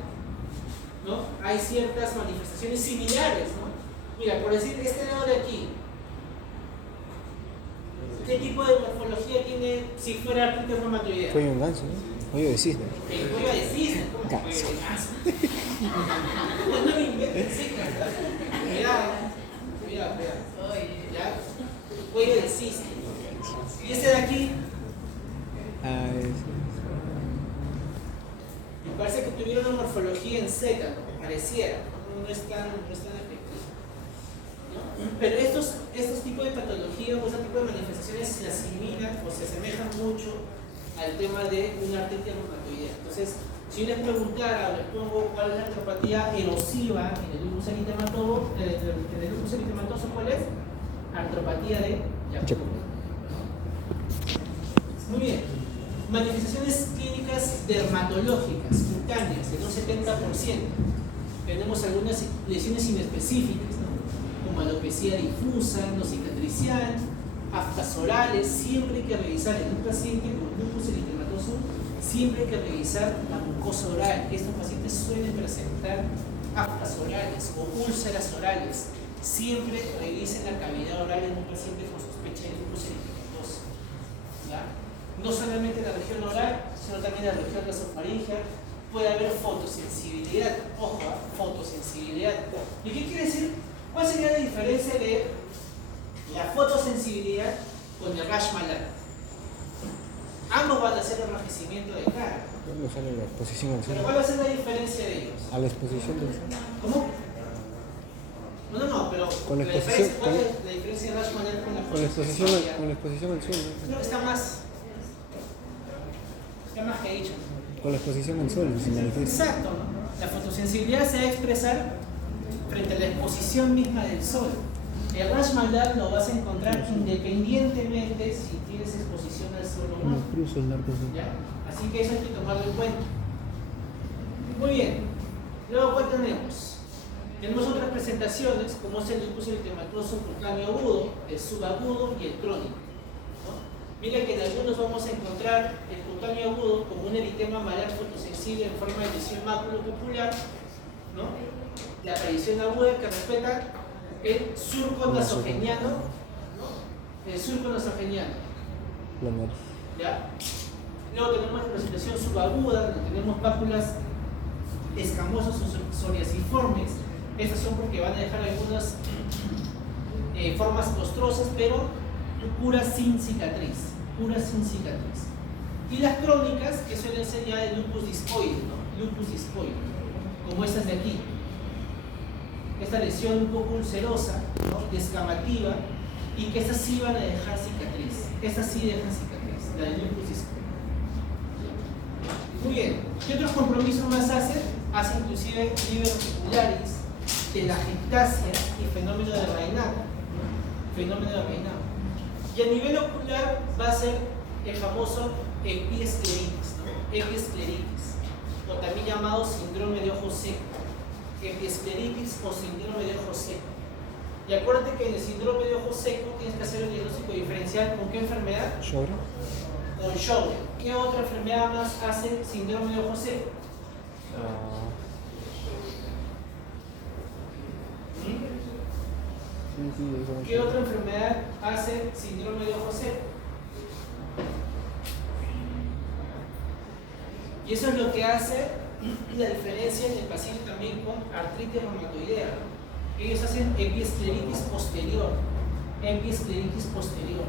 ¿no? Hay ciertas manifestaciones similares, ¿no? Mira, por decir, este dedo de aquí, ¿qué tipo de morfología tiene si fuera artritis reumatoidea? Cuello un ganso, ¿no? Cuello de cisne. El cuello de cisne, ¿cómo que cuello de ganso? No me inventes, sí, cuidado, cuidado. ¿Ya? Cuello de cisne. Y este de aquí, Ah, me parece que tuviera una morfología en Z, ¿no? Pareciera, no es tan efectivo, ¿no? Pero estos tipos de patologías o este tipo de manifestaciones se asimilan o se asemejan mucho al tema de una artritis reumatoidea. Entonces, si yo les preguntara, les pongo cuál es la artropatía erosiva en el lupus eritematoso, ¿cuál es? Artropatía de Yakut. Muy bien. Manifestaciones clínicas dermatológicas, cutáneas, en un 70%. Tenemos algunas lesiones inespecíficas, ¿no? Como alopecia difusa, no cicatricial, aftas orales. Siempre hay que revisar en un paciente con lupus eritematoso, siempre hay que revisar la mucosa oral. Estos pacientes suelen presentar aftas orales o úlceras orales. Siempre revisen la cavidad oral en un paciente con sospecha de lupus eritematoso. ¿Ya? No solamente la región oral, sino también la región nasofaríngea. Puede haber fotosensibilidad. Ojo, fotosensibilidad. ¿Y qué quiere decir? ¿Cuál sería la diferencia de la fotosensibilidad con el rash malar? Ambos van a hacer enrojecimiento de cara. ¿Dónde sale la exposición al ¿Pero sol? cuál va a ser la diferencia de ellos? A la exposición del sol. ¿Cómo? No, pero Con la exposición, ¿cuál es la diferencia de rash malar con la Con la exposición al sol, ¿no? No, está más que dicho. Con la exposición al sol, se manifiesta. Exacto, ¿no? La fotosensibilidad se va a expresar frente a la exposición misma del sol. El rash malar lo vas a encontrar independientemente si tienes exposición al sol o no. ¿Ya? Así que eso hay que tomarlo en cuenta. Muy bien. Luego, ¿cuál tenemos? Tenemos otras presentaciones, como es el lupus eritematoso cutáneo agudo, el subagudo y el crónico, ¿no? Mira que en algunos vamos a encontrar el cutáneo agudo como un eritema malar fotosensible en forma de lesión maculopupilar, ¿no? La aparición aguda que respeta el surco nasogeniano, ¿no? El surco nasogeniano. ¿Ya? Luego tenemos la presentación subaguda, donde tenemos pápulas escamosas o psoriasiformes. Estas son porque van a dejar algunas formas costrosas, pero curas sin cicatriz. Curas sin cicatriz. Y las crónicas, que suelen ser ya de lupus discoide, ¿no? Lupus discoide, como estas de aquí. Esta lesión un poco ulcerosa, ¿no? Descamativa, y que estas sí van a dejar cicatriz. Estas sí dejan cicatriz, la de lupus discoide. Muy bien. ¿Qué otros compromisos más hacen? Hace inclusive liver reticularis, telangiectasia y fenómeno de Raynaud. Fenómeno de Raynaud. Y a nivel ocular va a ser el famoso epiescleritis, ¿no? Epiescleritis, o también llamado síndrome de ojo seco. Epiescleritis o síndrome de ojo seco. Y acuérdate que en el síndrome de ojo seco tienes que hacer el diagnóstico diferencial con qué enfermedad? ¿Sobre? Con Sjögren. ¿Qué otra enfermedad más hace síndrome de ojo seco? ¿Qué otra enfermedad hace síndrome de ojo seco? Y eso es lo que hace la diferencia en el paciente también con artritis reumatoidea. Ellos hacen epiescleritis posterior. Epiescleritis posterior.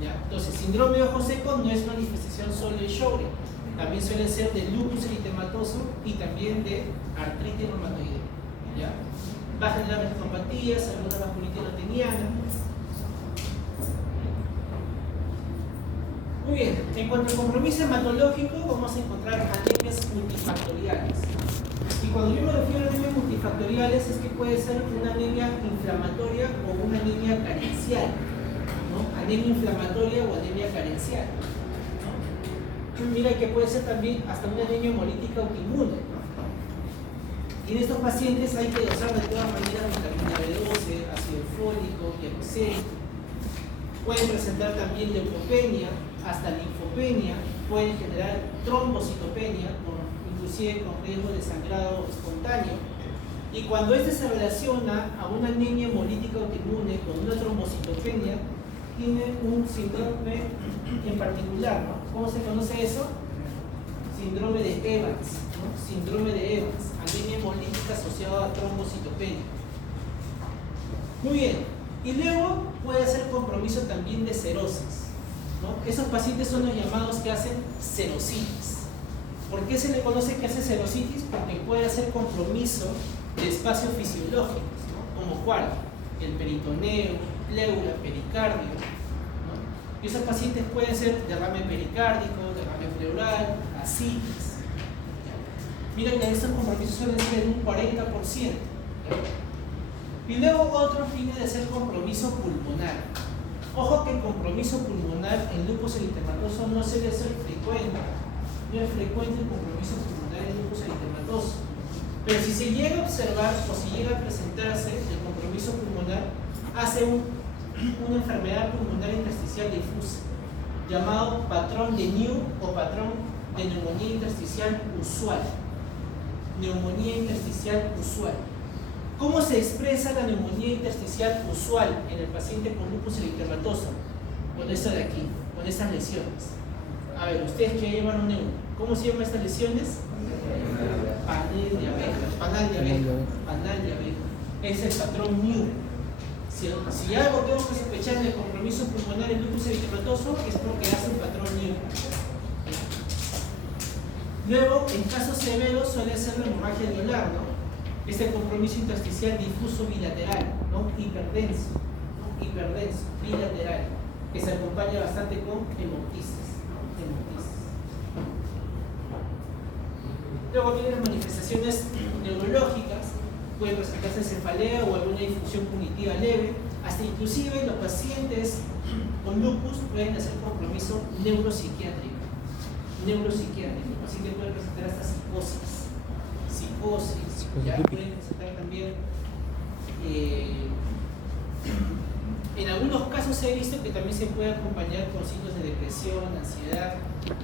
¿Ya? Entonces, síndrome de ojo seco no es manifestación solo de Sjögren. También suele ser de lupus eritematoso y también de artritis reumatoidea. ¿Ya? Va a generar retropatías, alguna vasculitis roteniana. Muy bien, en cuanto al compromiso hematológico, vamos a encontrar anemias multifactoriales. Y cuando yo me refiero a anemias multifactoriales, es que puede ser una anemia inflamatoria o una anemia carencial, ¿no? Anemia inflamatoria o anemia carencial, ¿no? Mira que puede ser también hasta una anemia hemolítica autoinmune, ¿no? Y en estos pacientes hay que dosar de todas maneras vitamina B12, ácido fólico, hierro. Pueden presentar también leucopenia, hasta linfopenia, pueden generar trombocitopenia, inclusive con riesgo de sangrado espontáneo. Y cuando este se relaciona a una anemia hemolítica autoinmune con una trombocitopenia, tiene un síndrome en particular, ¿no? ¿Cómo se conoce eso? Síndrome de Evans, ¿no? Síndrome de Evans, anemia hemolítica asociada a trombocitopenia. Muy bien, y luego puede hacer compromiso también de cerosis, ¿no? Esos pacientes son los llamados que hacen serositis. ¿Por qué se le conoce que hace serositis? Porque puede hacer compromiso de espacios fisiológicos, ¿no? Como cuál, el peritoneo, pleura, pericardio, ¿no? Y esos pacientes pueden ser derrame pericárdico, derrame pleural, ascitis. Miren que estos compromisos suelen ser un 40%. Y luego otro viene de ser compromiso pulmonar. Ojo que el compromiso pulmonar en lupus eritematoso no suele ser frecuente. No es frecuente el compromiso pulmonar en lupus eritematoso. Pero si se llega a observar o si llega a presentarse el compromiso pulmonar, hace una enfermedad pulmonar intersticial difusa, llamado patrón de New o patrón de neumonía intersticial usual. Neumonía intersticial usual. ¿Cómo se expresa la neumonía intersticial usual en el paciente con lupus eritematoso? Con esta de aquí, con estas lesiones. A ver, ustedes que llevan un neuro, ¿cómo se llaman estas lesiones? Panal de abeja. Panal de abeja. Es el patrón New. Si algo tengo que sospechar del compromiso pulmonar en lupus eritematoso es porque hace el patrón New. Luego, en casos severos suele ser la hemorragia alveolar, ¿no? Es el compromiso intersticial difuso bilateral, ¿no? Hiperdenso, ¿no? Hiperdenso, bilateral, que se acompaña bastante con hemoptisis, ¿no? Hemoptisis. Luego vienen las manifestaciones neurológicas, pueden presentarse cefalea o alguna disfunción cognitiva leve, hasta inclusive los pacientes con lupus pueden hacer compromiso neuropsiquiátrico. Neuropsiquiátrico, el paciente puede presentar hasta psicosis, ya pueden presentar también En algunos casos se ha visto que también se puede acompañar con signos de depresión, ansiedad,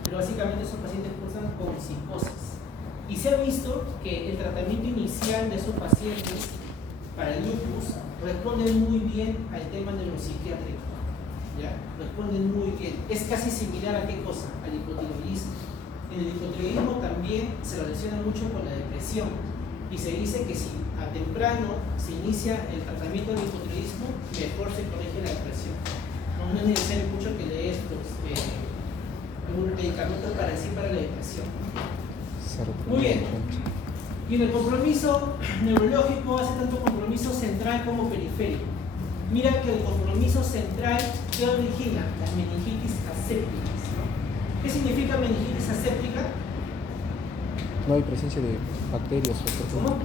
pero básicamente esos pacientes cursan con psicosis. Y se ha visto que el tratamiento inicial de esos pacientes para el lupus responde muy bien al tema neuropsiquiátrico. ¿Ya? Responden muy bien. Es casi similar a qué cosa? Al hipotiroidismo. En el hipotiroidismo también se relaciona mucho con la depresión y se dice que si a temprano se inicia el tratamiento del hipotiroidismo, mejor se corrige la depresión. No es necesario mucho que le des un medicamento para la depresión. Muy bien. Y en el compromiso neurológico hace tanto compromiso central como periférico. Mira que el compromiso central, ¿qué origina? Las meningitis asépticas, ¿no? ¿Qué significa meningitis aséptica? No hay presencia de bacterias. ¿Cómo?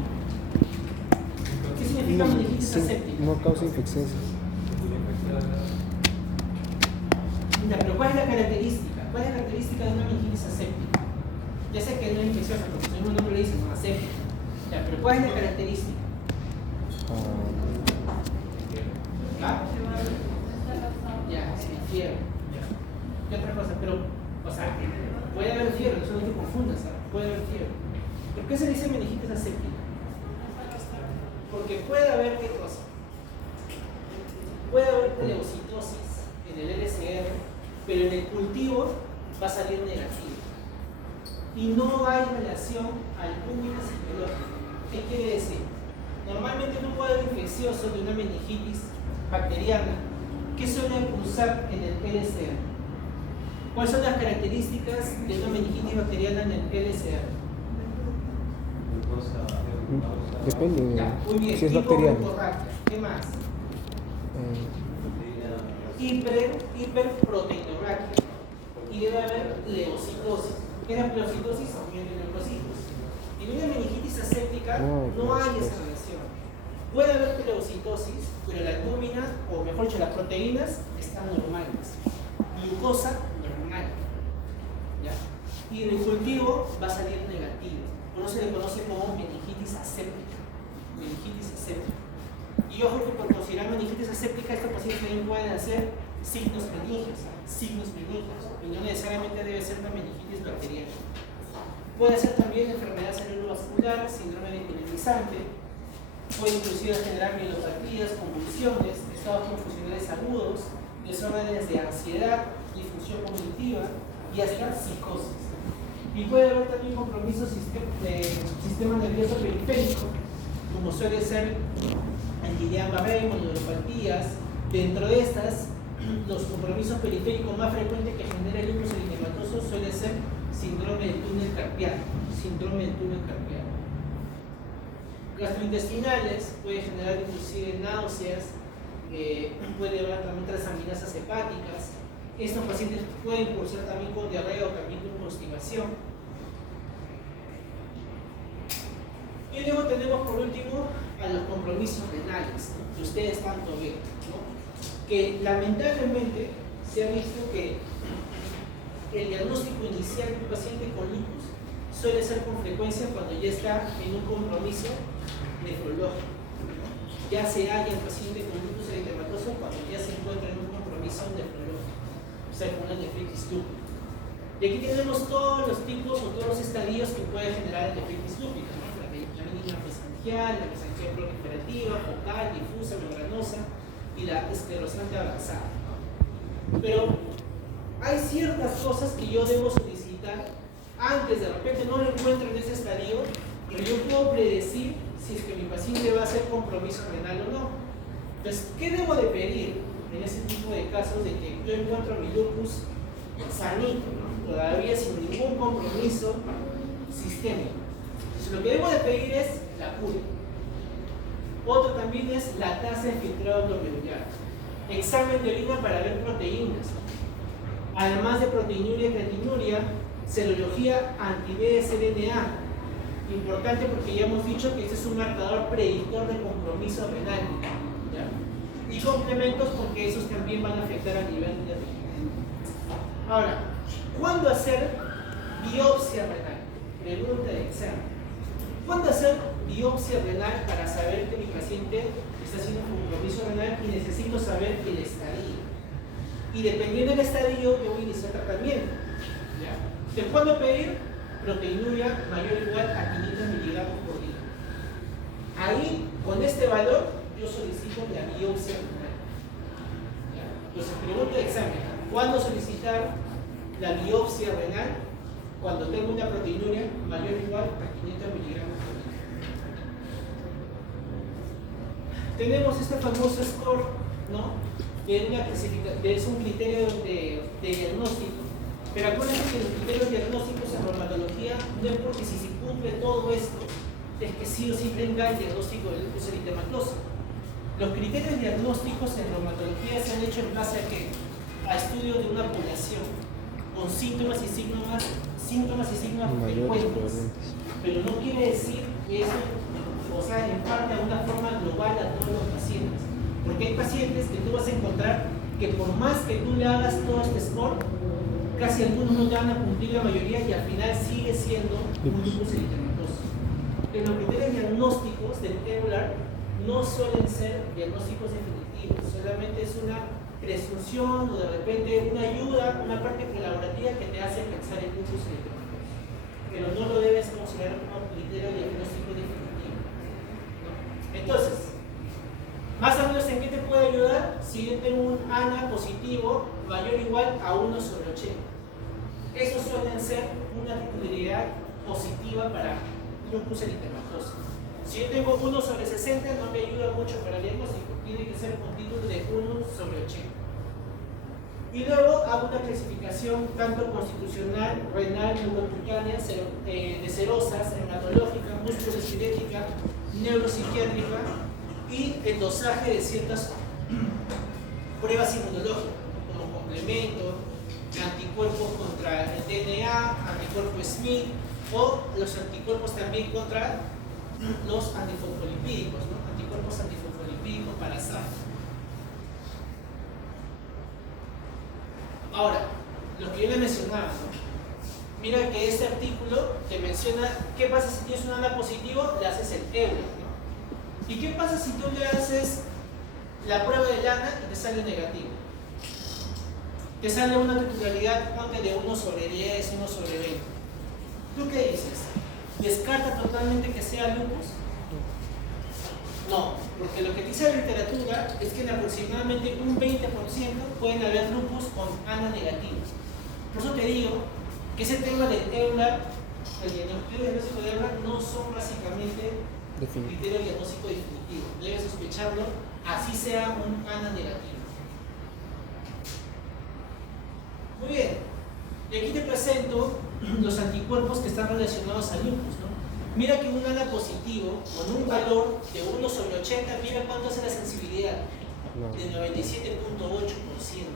¿Qué significa meningitis aséptica? No causa infecciones. Mira, pero ¿cuál es la característica? ¿Cuál es la característica de una meningitis aséptica? Ya sé que no es infecciosa, porque si uno no le dice, no, aséptica. Ya, pero ¿cuál es la característica? ¿Ah? Ya, sí, fiebre. ¿Qué otra cosa? Pero, o sea, puede haber fiebre, eso no te confundas, ¿sabes? Puede haber fiebre. ¿Por qué se dice meningitis aséptica? Porque puede haber, ¿qué cosa? Puede haber leucitosis en el LCR, pero en el cultivo va a salir negativo. Y no hay relación albúmina psicológica. ¿Qué quiere decir? Normalmente en un cuadro infeccioso de una meningitis bacteriana, ¿qué suele pulsar en el LCR? ¿Cuáles son las características de una meningitis bacteriana en el LCR? Depende Ya, muy bien. si es bacteriana. ¿Qué más? Hiperproteinorraquia. Y debe haber leucitosis. ¿Qué es la leucitosis? Aumento de leucocitos. Y en una meningitis aséptica no hay esa relación. Puede haber leucitosis, pero la albúmina, o mejor dicho, las proteínas están normales. Glucosa normal. ¿Ya? Y en el cultivo va a salir negativo. Por eso se le conoce como meningitis aséptica. Meningitis aséptica. Y ojo que por considerar meningitis aséptica, estos pacientes también pueden hacer signos meningios. Y no necesariamente debe ser una meningitis bacteriana. Puede ser también enfermedad cerebrovascular, síndrome de epileptizante. Puede inclusive generar mielopatías, convulsiones, estados confusionales agudos, desórdenes de ansiedad, disfunción cognitiva y hasta psicosis. Y puede haber también compromiso del sistema nervioso periférico, como suele ser el Guillain-Barré, neuropatías. Dentro de estas, los compromisos periféricos más frecuentes que genera el lupus eritematoso suele ser síndrome del túnel carpiano. Gastrointestinales puede generar inclusive náuseas, puede llevar también transaminasas hepáticas. Estos pacientes pueden cursar también con diarrea o también con constipación. Y luego tenemos por último a los compromisos renales, ¿no? Que ustedes tanto ven, ¿no? Que lamentablemente se ha visto que el diagnóstico inicial de un paciente con lupus suele ser con frecuencia cuando ya está en un compromiso nefrológico, ¿no? Ya se halla el paciente con lupus eritematoso cuando ya se encuentra en un compromiso nefrológico, o sea, con una nefritis lúpica. Y aquí tenemos todos los tipos o todos los estadios que puede generar la nefritis lúpica, ¿no? La benigna mesangial, la mesangial proliferativa, focal, difusa, membranosa y la esclerosante avanzada. Pero hay ciertas cosas que yo debo solicitar antes, de repente no lo encuentro en ese estadio, pero yo puedo predecir si es que mi paciente va a hacer compromiso renal o no. Entonces, ¿qué debo de pedir en ese tipo de casos de que yo encuentro mi lupus sanito, ¿no? Todavía sin ningún compromiso sistémico? Entonces, lo que debo de pedir es la cura. Otro también es la tasa de filtrado glomerular. Examen de orina para ver proteínas. Además de proteinuria y creatinuria, serología anti-BSDNA. Importante porque ya hemos dicho que este es un marcador predictor de compromiso renal. ¿Ya? Y complementos porque esos también van a afectar a nivel de renal. Ahora, ¿cuándo hacer biopsia renal? Pregunta de examen. ¿Cuándo hacer biopsia renal para saber que mi paciente está haciendo un compromiso renal y necesito saber el estadio. Y dependiendo del estadio, yo voy a iniciar tratamiento. ¿Ya? Te puedo pedir proteinuria mayor o igual a 500 miligramos por día. Ahí, con este valor, yo solicito la biopsia renal. ¿Ya? Entonces, pregunta de examen: ¿cuándo solicitar la biopsia renal? Cuando tengo una proteinuria mayor o igual a 500 miligramos por día. Tenemos este famoso score, ¿no? Que es un criterio de diagnóstico. Pero acuérdense que los criterios diagnósticos en reumatología no es porque si se cumple todo esto, es que sí o sí tenga el diagnóstico del lupus eritematoso. Los criterios diagnósticos en reumatología se han hecho en base a qué? A estudios de una población con síntomas y signos frecuentes. Pero no quiere decir que eso, o sea, en parte a una forma global a todos los pacientes. Porque hay pacientes que tú vas a encontrar que por más que tú le hagas todo este score, casi algunos no te van a cumplir la mayoría y al final sigue siendo un lupus eritematoso. En los criterios diagnósticos del EULAR no suelen ser diagnósticos definitivos, solamente es una presunción o de repente una ayuda, una parte colaborativa que te hace pensar en lupus eritematoso. Pero no lo debes considerar como criterio diagnóstico definitivo, ¿no? Entonces, más o menos, ¿en qué te puede ayudar? Si yo tengo un ANA positivo mayor o igual a 1/80. Esos suelen ser una titularidad positiva para lupus eritematoso. Si yo tengo 1/60, no me ayuda mucho para el diagnóstico. Tiene que ser con título de 1/80. Y luego hago una clasificación tanto constitucional, renal, neurocutánea, de serosas, hematológica, musculoesquelética, neuropsiquiátrica, y el dosaje de ciertas pruebas inmunológicas, como complemento, anticuerpos contra el DNA, anticuerpos SMIC, o los anticuerpos también contra los antifosfolipídicos, ¿no? Anticuerpos antifosfolipídicos para SAF. Ahora, lo que yo les mencionaba, ¿no? Mira que este artículo te menciona qué pasa si tienes un ANA positivo, le haces el EULAR, ¿no? ¿Y qué pasa si tú le haces la prueba del ANA y te sale negativo? Te sale una titularidad de 1/10, 1/20. ¿Tú qué dices? ¿Descarta totalmente que sea lupus? No, porque lo que dice la literatura es que en aproximadamente un 20% pueden haber lupus con ANA negativos. Por eso te digo que ese tema del EULAR, el diagnóstico de EULAR, no son básicamente criterio diagnóstico definitivo. Debes sospecharlo, así sea un ANA negativo. Muy bien, y aquí te presento los anticuerpos que están relacionados al lupus, ¿no? Mira que un ANA positivo con un valor de 1/80, mira cuánto es la sensibilidad, de 97.8%.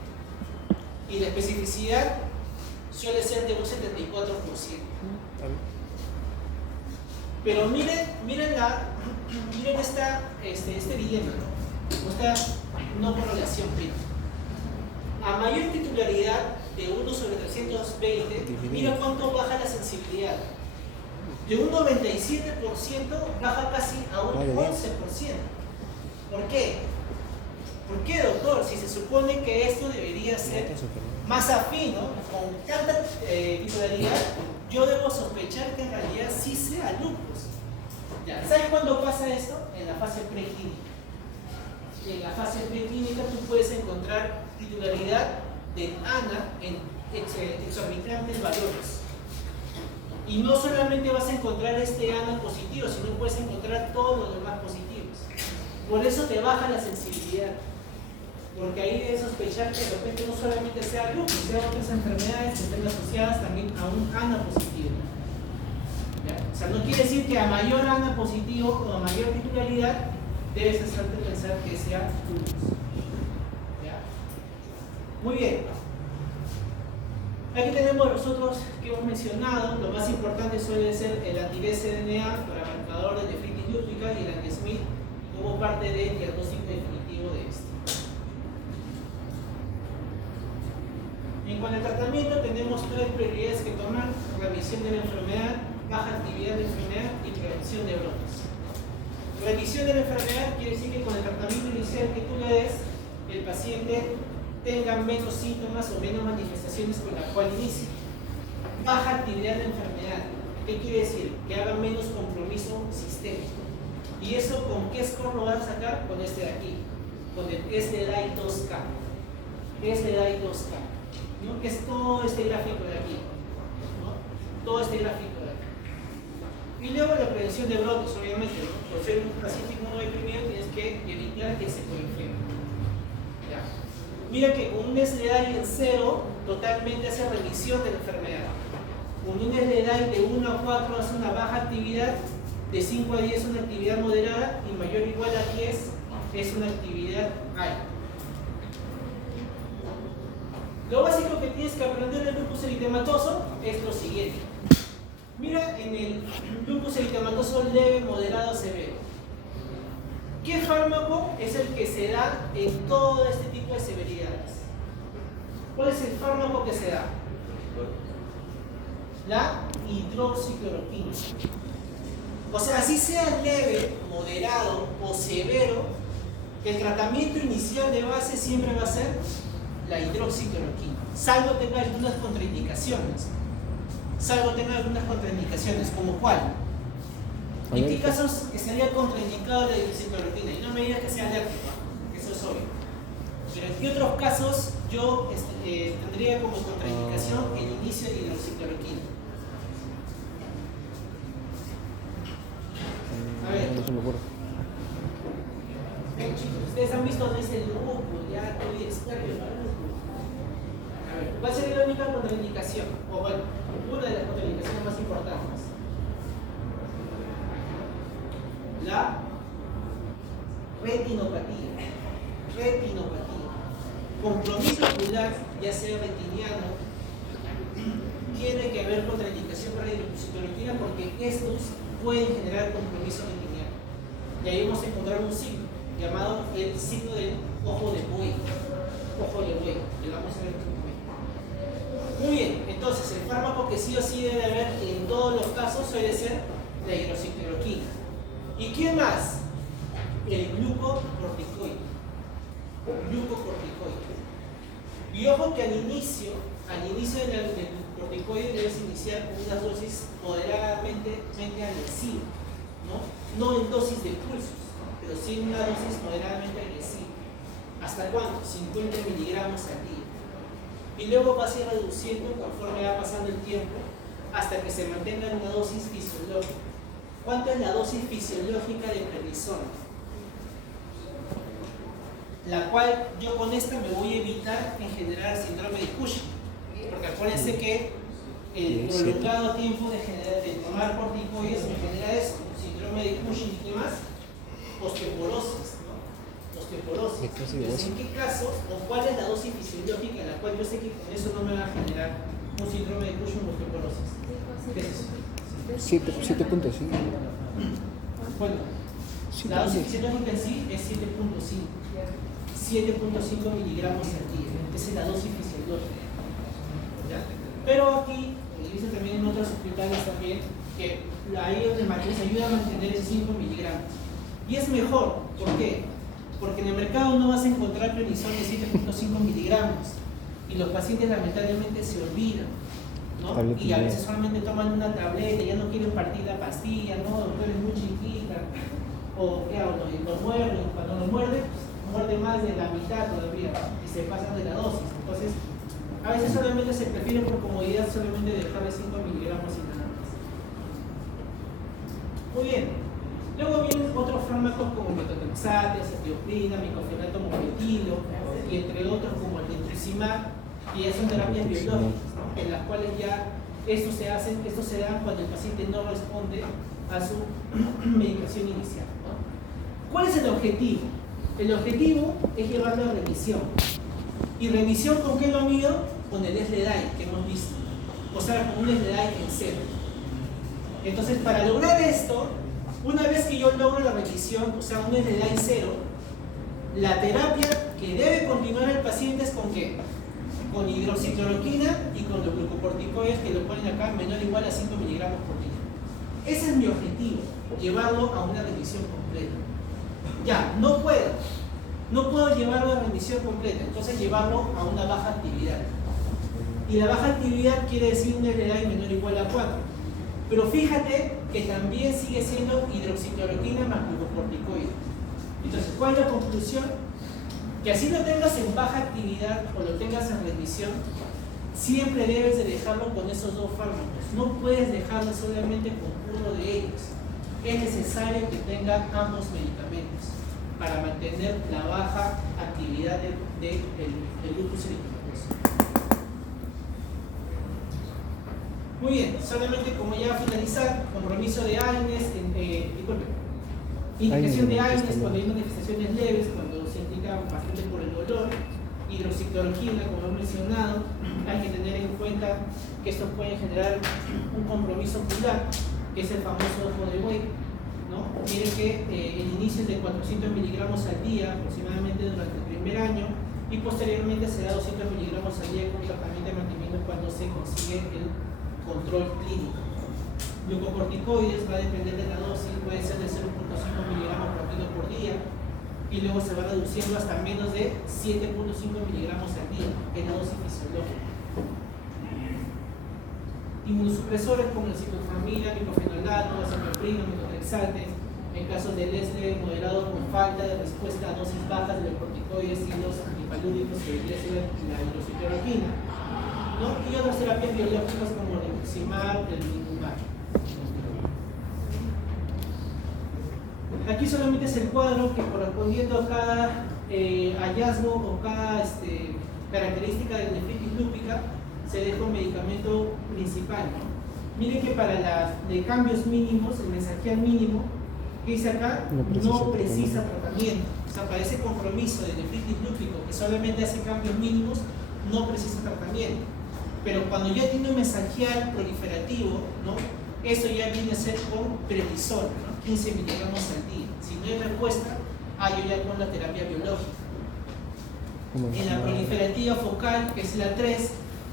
Y la especificidad suele ser de un 74%. Pero miren este dilema, ¿no? Esta no correlación prima. A mayor titularidad de 1/320, mira cuánto baja la sensibilidad. De un 97% baja casi a un 11%. ¿Por qué? ¿Por qué, doctor? Si se supone que esto debería ser más afín, ¿no? Con tanta titularidad, yo debo sospechar que en realidad sí sea lupus. ¿Ya? ¿Sabes cuándo pasa esto? En la fase preclínica. En la fase preclínica tú puedes encontrar titularidad de ANA en exorbitantes valores. Y no solamente vas a encontrar este ANA positivo, sino puedes encontrar todos los demás positivos. Por eso te baja la sensibilidad. Porque ahí debes sospechar que de repente no solamente sea lupus, sea otras enfermedades que estén asociadas también a un ANA positivo. ¿Ya? O sea, no quiere decir que a mayor ANA positivo o a mayor titularidad debes hacerte pensar que sea lupus. ¿Ya? Muy bien. Aquí tenemos los otros que hemos mencionado. Lo más importante suele ser el anti-BCDNA para marcador de nefritis lúpica y el anti-SMIC como parte del diagnóstico definitivo de este. En cuanto al tratamiento, tenemos 3 prioridades que tomar: revisión de la enfermedad, baja actividad de la enfermedad y prevención de brotes. Revisión de la enfermedad quiere decir que con el tratamiento inicial que tú le des, el paciente tenga menos síntomas o menos manifestaciones con la cual inicia. Baja actividad de enfermedad. ¿Qué quiere decir? Que haga menos compromiso sistémico. ¿Y eso con qué score lo vas a sacar? Con este de aquí, con el SLEDAI 2K. SLEDAI 2K, ¿no? Que es todo este gráfico de aquí, ¿no? Todo este gráfico de aquí. Y luego la prevención de brotes, obviamente, ¿no? Por ser un paciente inmunodeprimido tienes que evitar que se coinfecte. ¿Ya? Mira que con un SLEDAI en 0 totalmente hace remisión de la enfermedad. Con un SLEDAI de 1 a 4 hace una baja actividad, de 5 a 10 una actividad moderada y mayor o igual a 10 es una actividad alta. Lo básico que tienes que aprender del lupus eritematoso es lo siguiente. Mira en el lupus eritematoso leve, moderado, severo. ¿Qué fármaco es el que se da en todo este tipo de severidades? ¿Cuál es el fármaco que se da? La hidroxicloroquina. O sea, así sea leve, moderado o severo, el tratamiento inicial de base siempre va a ser la hidroxicloroquina, salvo tenga algunas contraindicaciones. ¿Como cuál? ¿En qué casos estaría contraindicado la hidroxicloroquina? Y no me digas que sea alérgico, eso es obvio. Pero en qué otros casos yo tendría como contraindicación el inicio de hidroxicloroquina. A ver. No se me ocurre. Chicos, ustedes han visto dónde es el lupus, ya estoy experto en lupus. A ver, ¿cuál sería la única contraindicación? O bueno, una de las contraindicaciones más importantes. La retinopatía. Compromiso ocular, ya sea retiniano, tiene que haber contraindicación para la hidroxicloroquina porque estos pueden generar compromiso retiniano. Y ahí vamos a encontrar un signo llamado el signo del ojo de buey. Que vamos a ver en un momento. Muy bien, entonces el fármaco que sí o sí debe haber en todos los casos suele ser la hidroxicloroquina. ¿Y quién más? El glucocorticoide. Y ojo que al inicio del corticoide debes iniciar con una dosis moderadamente agresiva, no en dosis de pulsos, pero sí en una dosis moderadamente agresiva. ¿Hasta cuánto? 50 miligramos al día. Y luego vas a ir reduciendo conforme va pasando el tiempo hasta que se mantenga en una dosis fisiológica. ¿Cuánto es la dosis fisiológica de prednisona? La cual yo con esta me voy a evitar en generar síndrome de Cushing, porque acuérdense que el prolongado tiempo de tomar corticoides me genera eso, síndrome de Cushing y demás, osteoporosis, ¿no? Entonces, ¿en qué caso o cuál es la dosis fisiológica en la cual yo sé que con eso no me va a generar un síndrome de Cushing o osteoporosis? ¿Qué es eso? 7.5. Bueno, la dosis fisiológica en sí es 7.5 miligramos al día. Esa es la dosis fisiológica. ¿Ya? Pero aquí, y dicen también en otros hospitales también, que la IOS de matriz ayuda a mantener en 5 miligramos. Y es mejor, ¿por qué? Porque en el mercado no vas a encontrar prednisona de 7.5 miligramos. Y los pacientes lamentablemente se olvidan, ¿no? Y a veces solamente toman una tableta y ya no quieren partir la pastilla, ¿no? Doctor, es muy chiquita. O ¿qué hago? Lo muerden, cuando lo muerde, muerde más de la mitad todavía y se pasan de la dosis. Entonces, a veces solamente se prefiere por comodidad solamente dejarle 5 miligramos y nada más. Muy bien. Luego vienen otros fármacos como metotrexate, acetioprina, micofenato mofetilo, y entre otros como el infliximab, que ya son terapias biológicas, ¿no? En las cuales ya estos se dan cuando el paciente no responde a su medicación inicial, ¿no? ¿Cuál es el objetivo? El objetivo es llevarlo a remisión. ¿Y remisión con qué lo mido? Con el SLEDAI que hemos visto. O sea, con un SLEDAI en 0. Entonces, para lograr esto, una vez que yo logro la remisión, o sea, un SLEDAI 0, la terapia que debe continuar el paciente es ¿con qué? Con hidroxicloroquina y con los glucocorticoides que lo ponen acá menor o igual a 5 miligramos por día. Ese es mi objetivo. llevarlo a una remisión completa. Ya, no puedo llevarlo a remisión completa, entonces llevarlo a una baja actividad. Y la baja actividad quiere decir un LDI menor o igual a 4. Pero fíjate que también sigue siendo hidroxicloroquina más glucocorticoide. Entonces, ¿cuál es la conclusión? Que así lo tengas en baja actividad o lo tengas en remisión, siempre debes de dejarlo con esos dos fármacos. No puedes dejarlo solamente con uno de ellos. Es necesario que tenga ambos medicamentos para mantener la baja actividad del lupus eritematoso. Muy bien, solamente como ya finalizar, compromiso de AINES, indicación de AINES cuando hay manifestaciones leves, cuando se indica bastante por el dolor, hidroxicloroquina, como he mencionado, hay que tener en cuenta que esto puede generar un compromiso ocular, que es el famoso ojo de buey, ¿no? Miren que el inicio es de 400 miligramos al día, aproximadamente durante el primer año, y posteriormente será 200 miligramos al día con tratamiento de mantenimiento cuando se consigue el control clínico. Glucocorticoides va a depender de la dosis, puede ser de 0.5 miligramos por kilo por día y luego se va reduciendo hasta menos de 7.5 miligramos al día, que es la dosis fisiológica. Inmunosupresores como el ciclofamida, micofenolato, azathioprino, metotrexate, en casos de lesle moderado con falta de respuesta a dosis bajas de los corticoides y los antipalúdicos que debería ser la hidroxicloroquina, ¿no? Y otras terapias biológicas como el rituximab, el nitumab. Aquí solamente es el cuadro que correspondiendo a cada hallazgo o cada característica de nefritis lúpica se deja un medicamento principal, ¿no? Miren que para las de cambios mínimos, el mensajeal mínimo, que dice acá, no precisa tratamiento. O sea, para ese compromiso de nefritis lúpico que solamente hace cambios mínimos, no precisa tratamiento. Pero cuando ya tiene un mensajeal proliferativo, ¿no? Eso ya viene a ser con prednisona, ¿no? 15 miligramos al día. Si no hay respuesta, yo ya con la terapia biológica. En la proliferativa focal, que es la 3,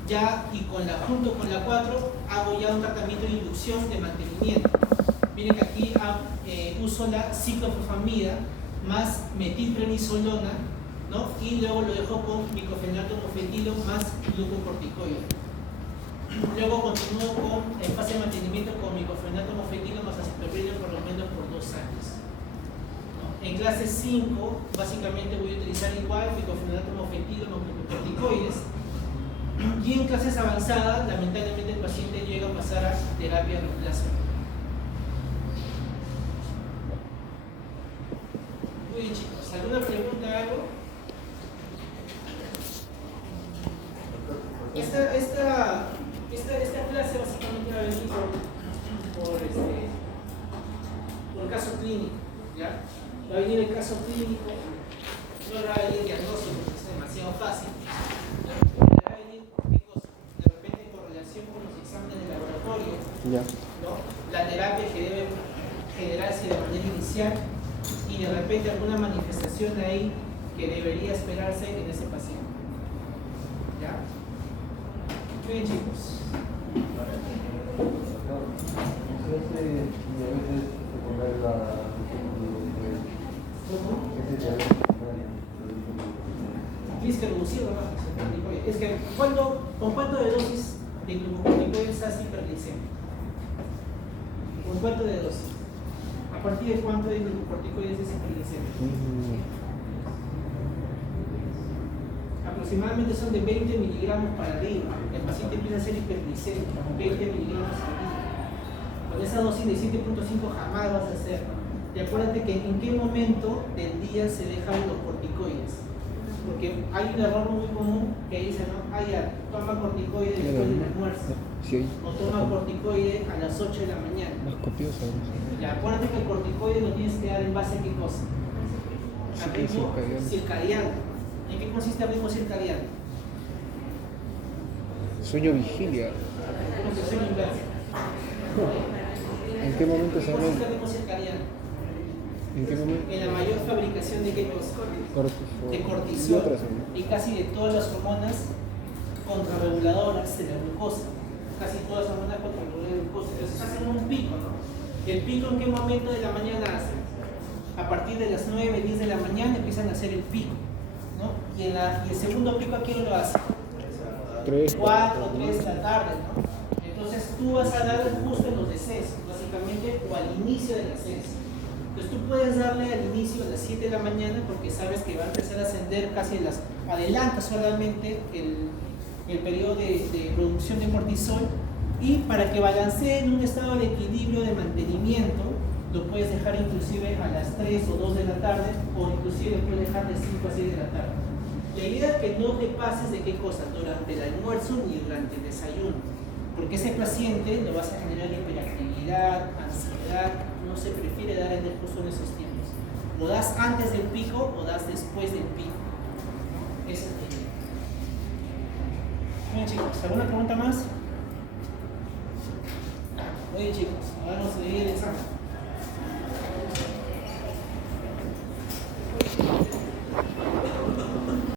ya y junto con la 4, hago ya un tratamiento de inducción de mantenimiento. Miren que aquí uso la ciclofosfamida más metilprednisolona, ¿no? Y luego lo dejo con micofenato mofetilo más glucocorticoide. Luego continúo con en fase de mantenimiento con micofenato mofetilo más acitromicina por lo menos por 2 años. ¿No? En clase 5, básicamente voy a utilizar igual micofenato mofetilo más glucocorticoides. Y en clases avanzadas, lamentablemente el paciente llega a pasar a terapia de reemplazo. Muy bien, chicos, ¿alguna pregunta, algo? Esta clase básicamente va a venir por caso clínico, ¿ya? Va a venir el caso clínico, no va a venir el diagnóstico porque es demasiado fácil. Va a venir qué cosa, de repente en correlación con los exámenes de laboratorio, ¿no? La terapia que debe generarse de manera inicial y de repente alguna manifestación ahí que debería esperarse en ese paciente. ¿Ya? Bien, chicos. Tienes que reducirlo más. Es que ¿con cuánto de dosis de glucocorticoides estás hiperglicémico? ¿Con cuánto de dosis? ¿A partir de cuánto de glucocorticoides es hiperglicémico? Aproximadamente son de 20 miligramos para arriba. El paciente empieza a ser hiperglicémico, 20 miligramos al día. Con esa dosis de 7.5 jamás vas a hacer. Y acuérdate que en qué momento del día se dejan los corticoides. Porque hay un error muy común que dice, ¿no? Ya, toma corticoide después del almuerzo. Sí. O toma corticoide a las 8 de la mañana. Más copioso. Ya, acuérdate que el corticoide lo tienes que dar en base a qué cosa. Al ritmo circadiano. ¿En qué consiste el ritmo circadiano? Sueño vigilia. ¿Cómo se sueño inverso? ¿En qué momento se consiste el ritmo circadiano? ¿En qué momento? En la mayor fabricación de qué cosa? De cortisol y casi de todas las hormonas contrarreguladoras de la glucosa. Casi todas las hormonas contrarreguladoras de la glucosa. Entonces hacen un pico, ¿no? ¿El pico en qué momento de la mañana hace? A partir de las 9, 10 de la mañana empiezan a hacer el pico, ¿no? Y el segundo pico, ¿a quién lo hace? 3, 4, 3 de la tarde, ¿no? Entonces tú vas a dar justo en los decesos, básicamente, o al inicio del ascenso. Entonces tú puedes darle al inicio a las 7 de la mañana porque sabes que va a empezar a ascender casi adelanta solamente el periodo de producción de cortisol, y para que balancee en un estado de equilibrio de mantenimiento, lo puedes dejar inclusive a las 3 o 2 de la tarde, o inclusive lo puedes dejar de 5 a 6 de la tarde. La idea es que no te pases de qué cosa, durante el almuerzo ni durante el desayuno, porque ese paciente lo vas a generar hiperactividad, ansiedad. No se prefiere dar el justo en esos tiempos. Lo das antes del pico o das después del pico. Esa es la idea. Bien, chicos, ¿alguna pregunta más? Oye, chicos, ahora vamos a seguir el examen.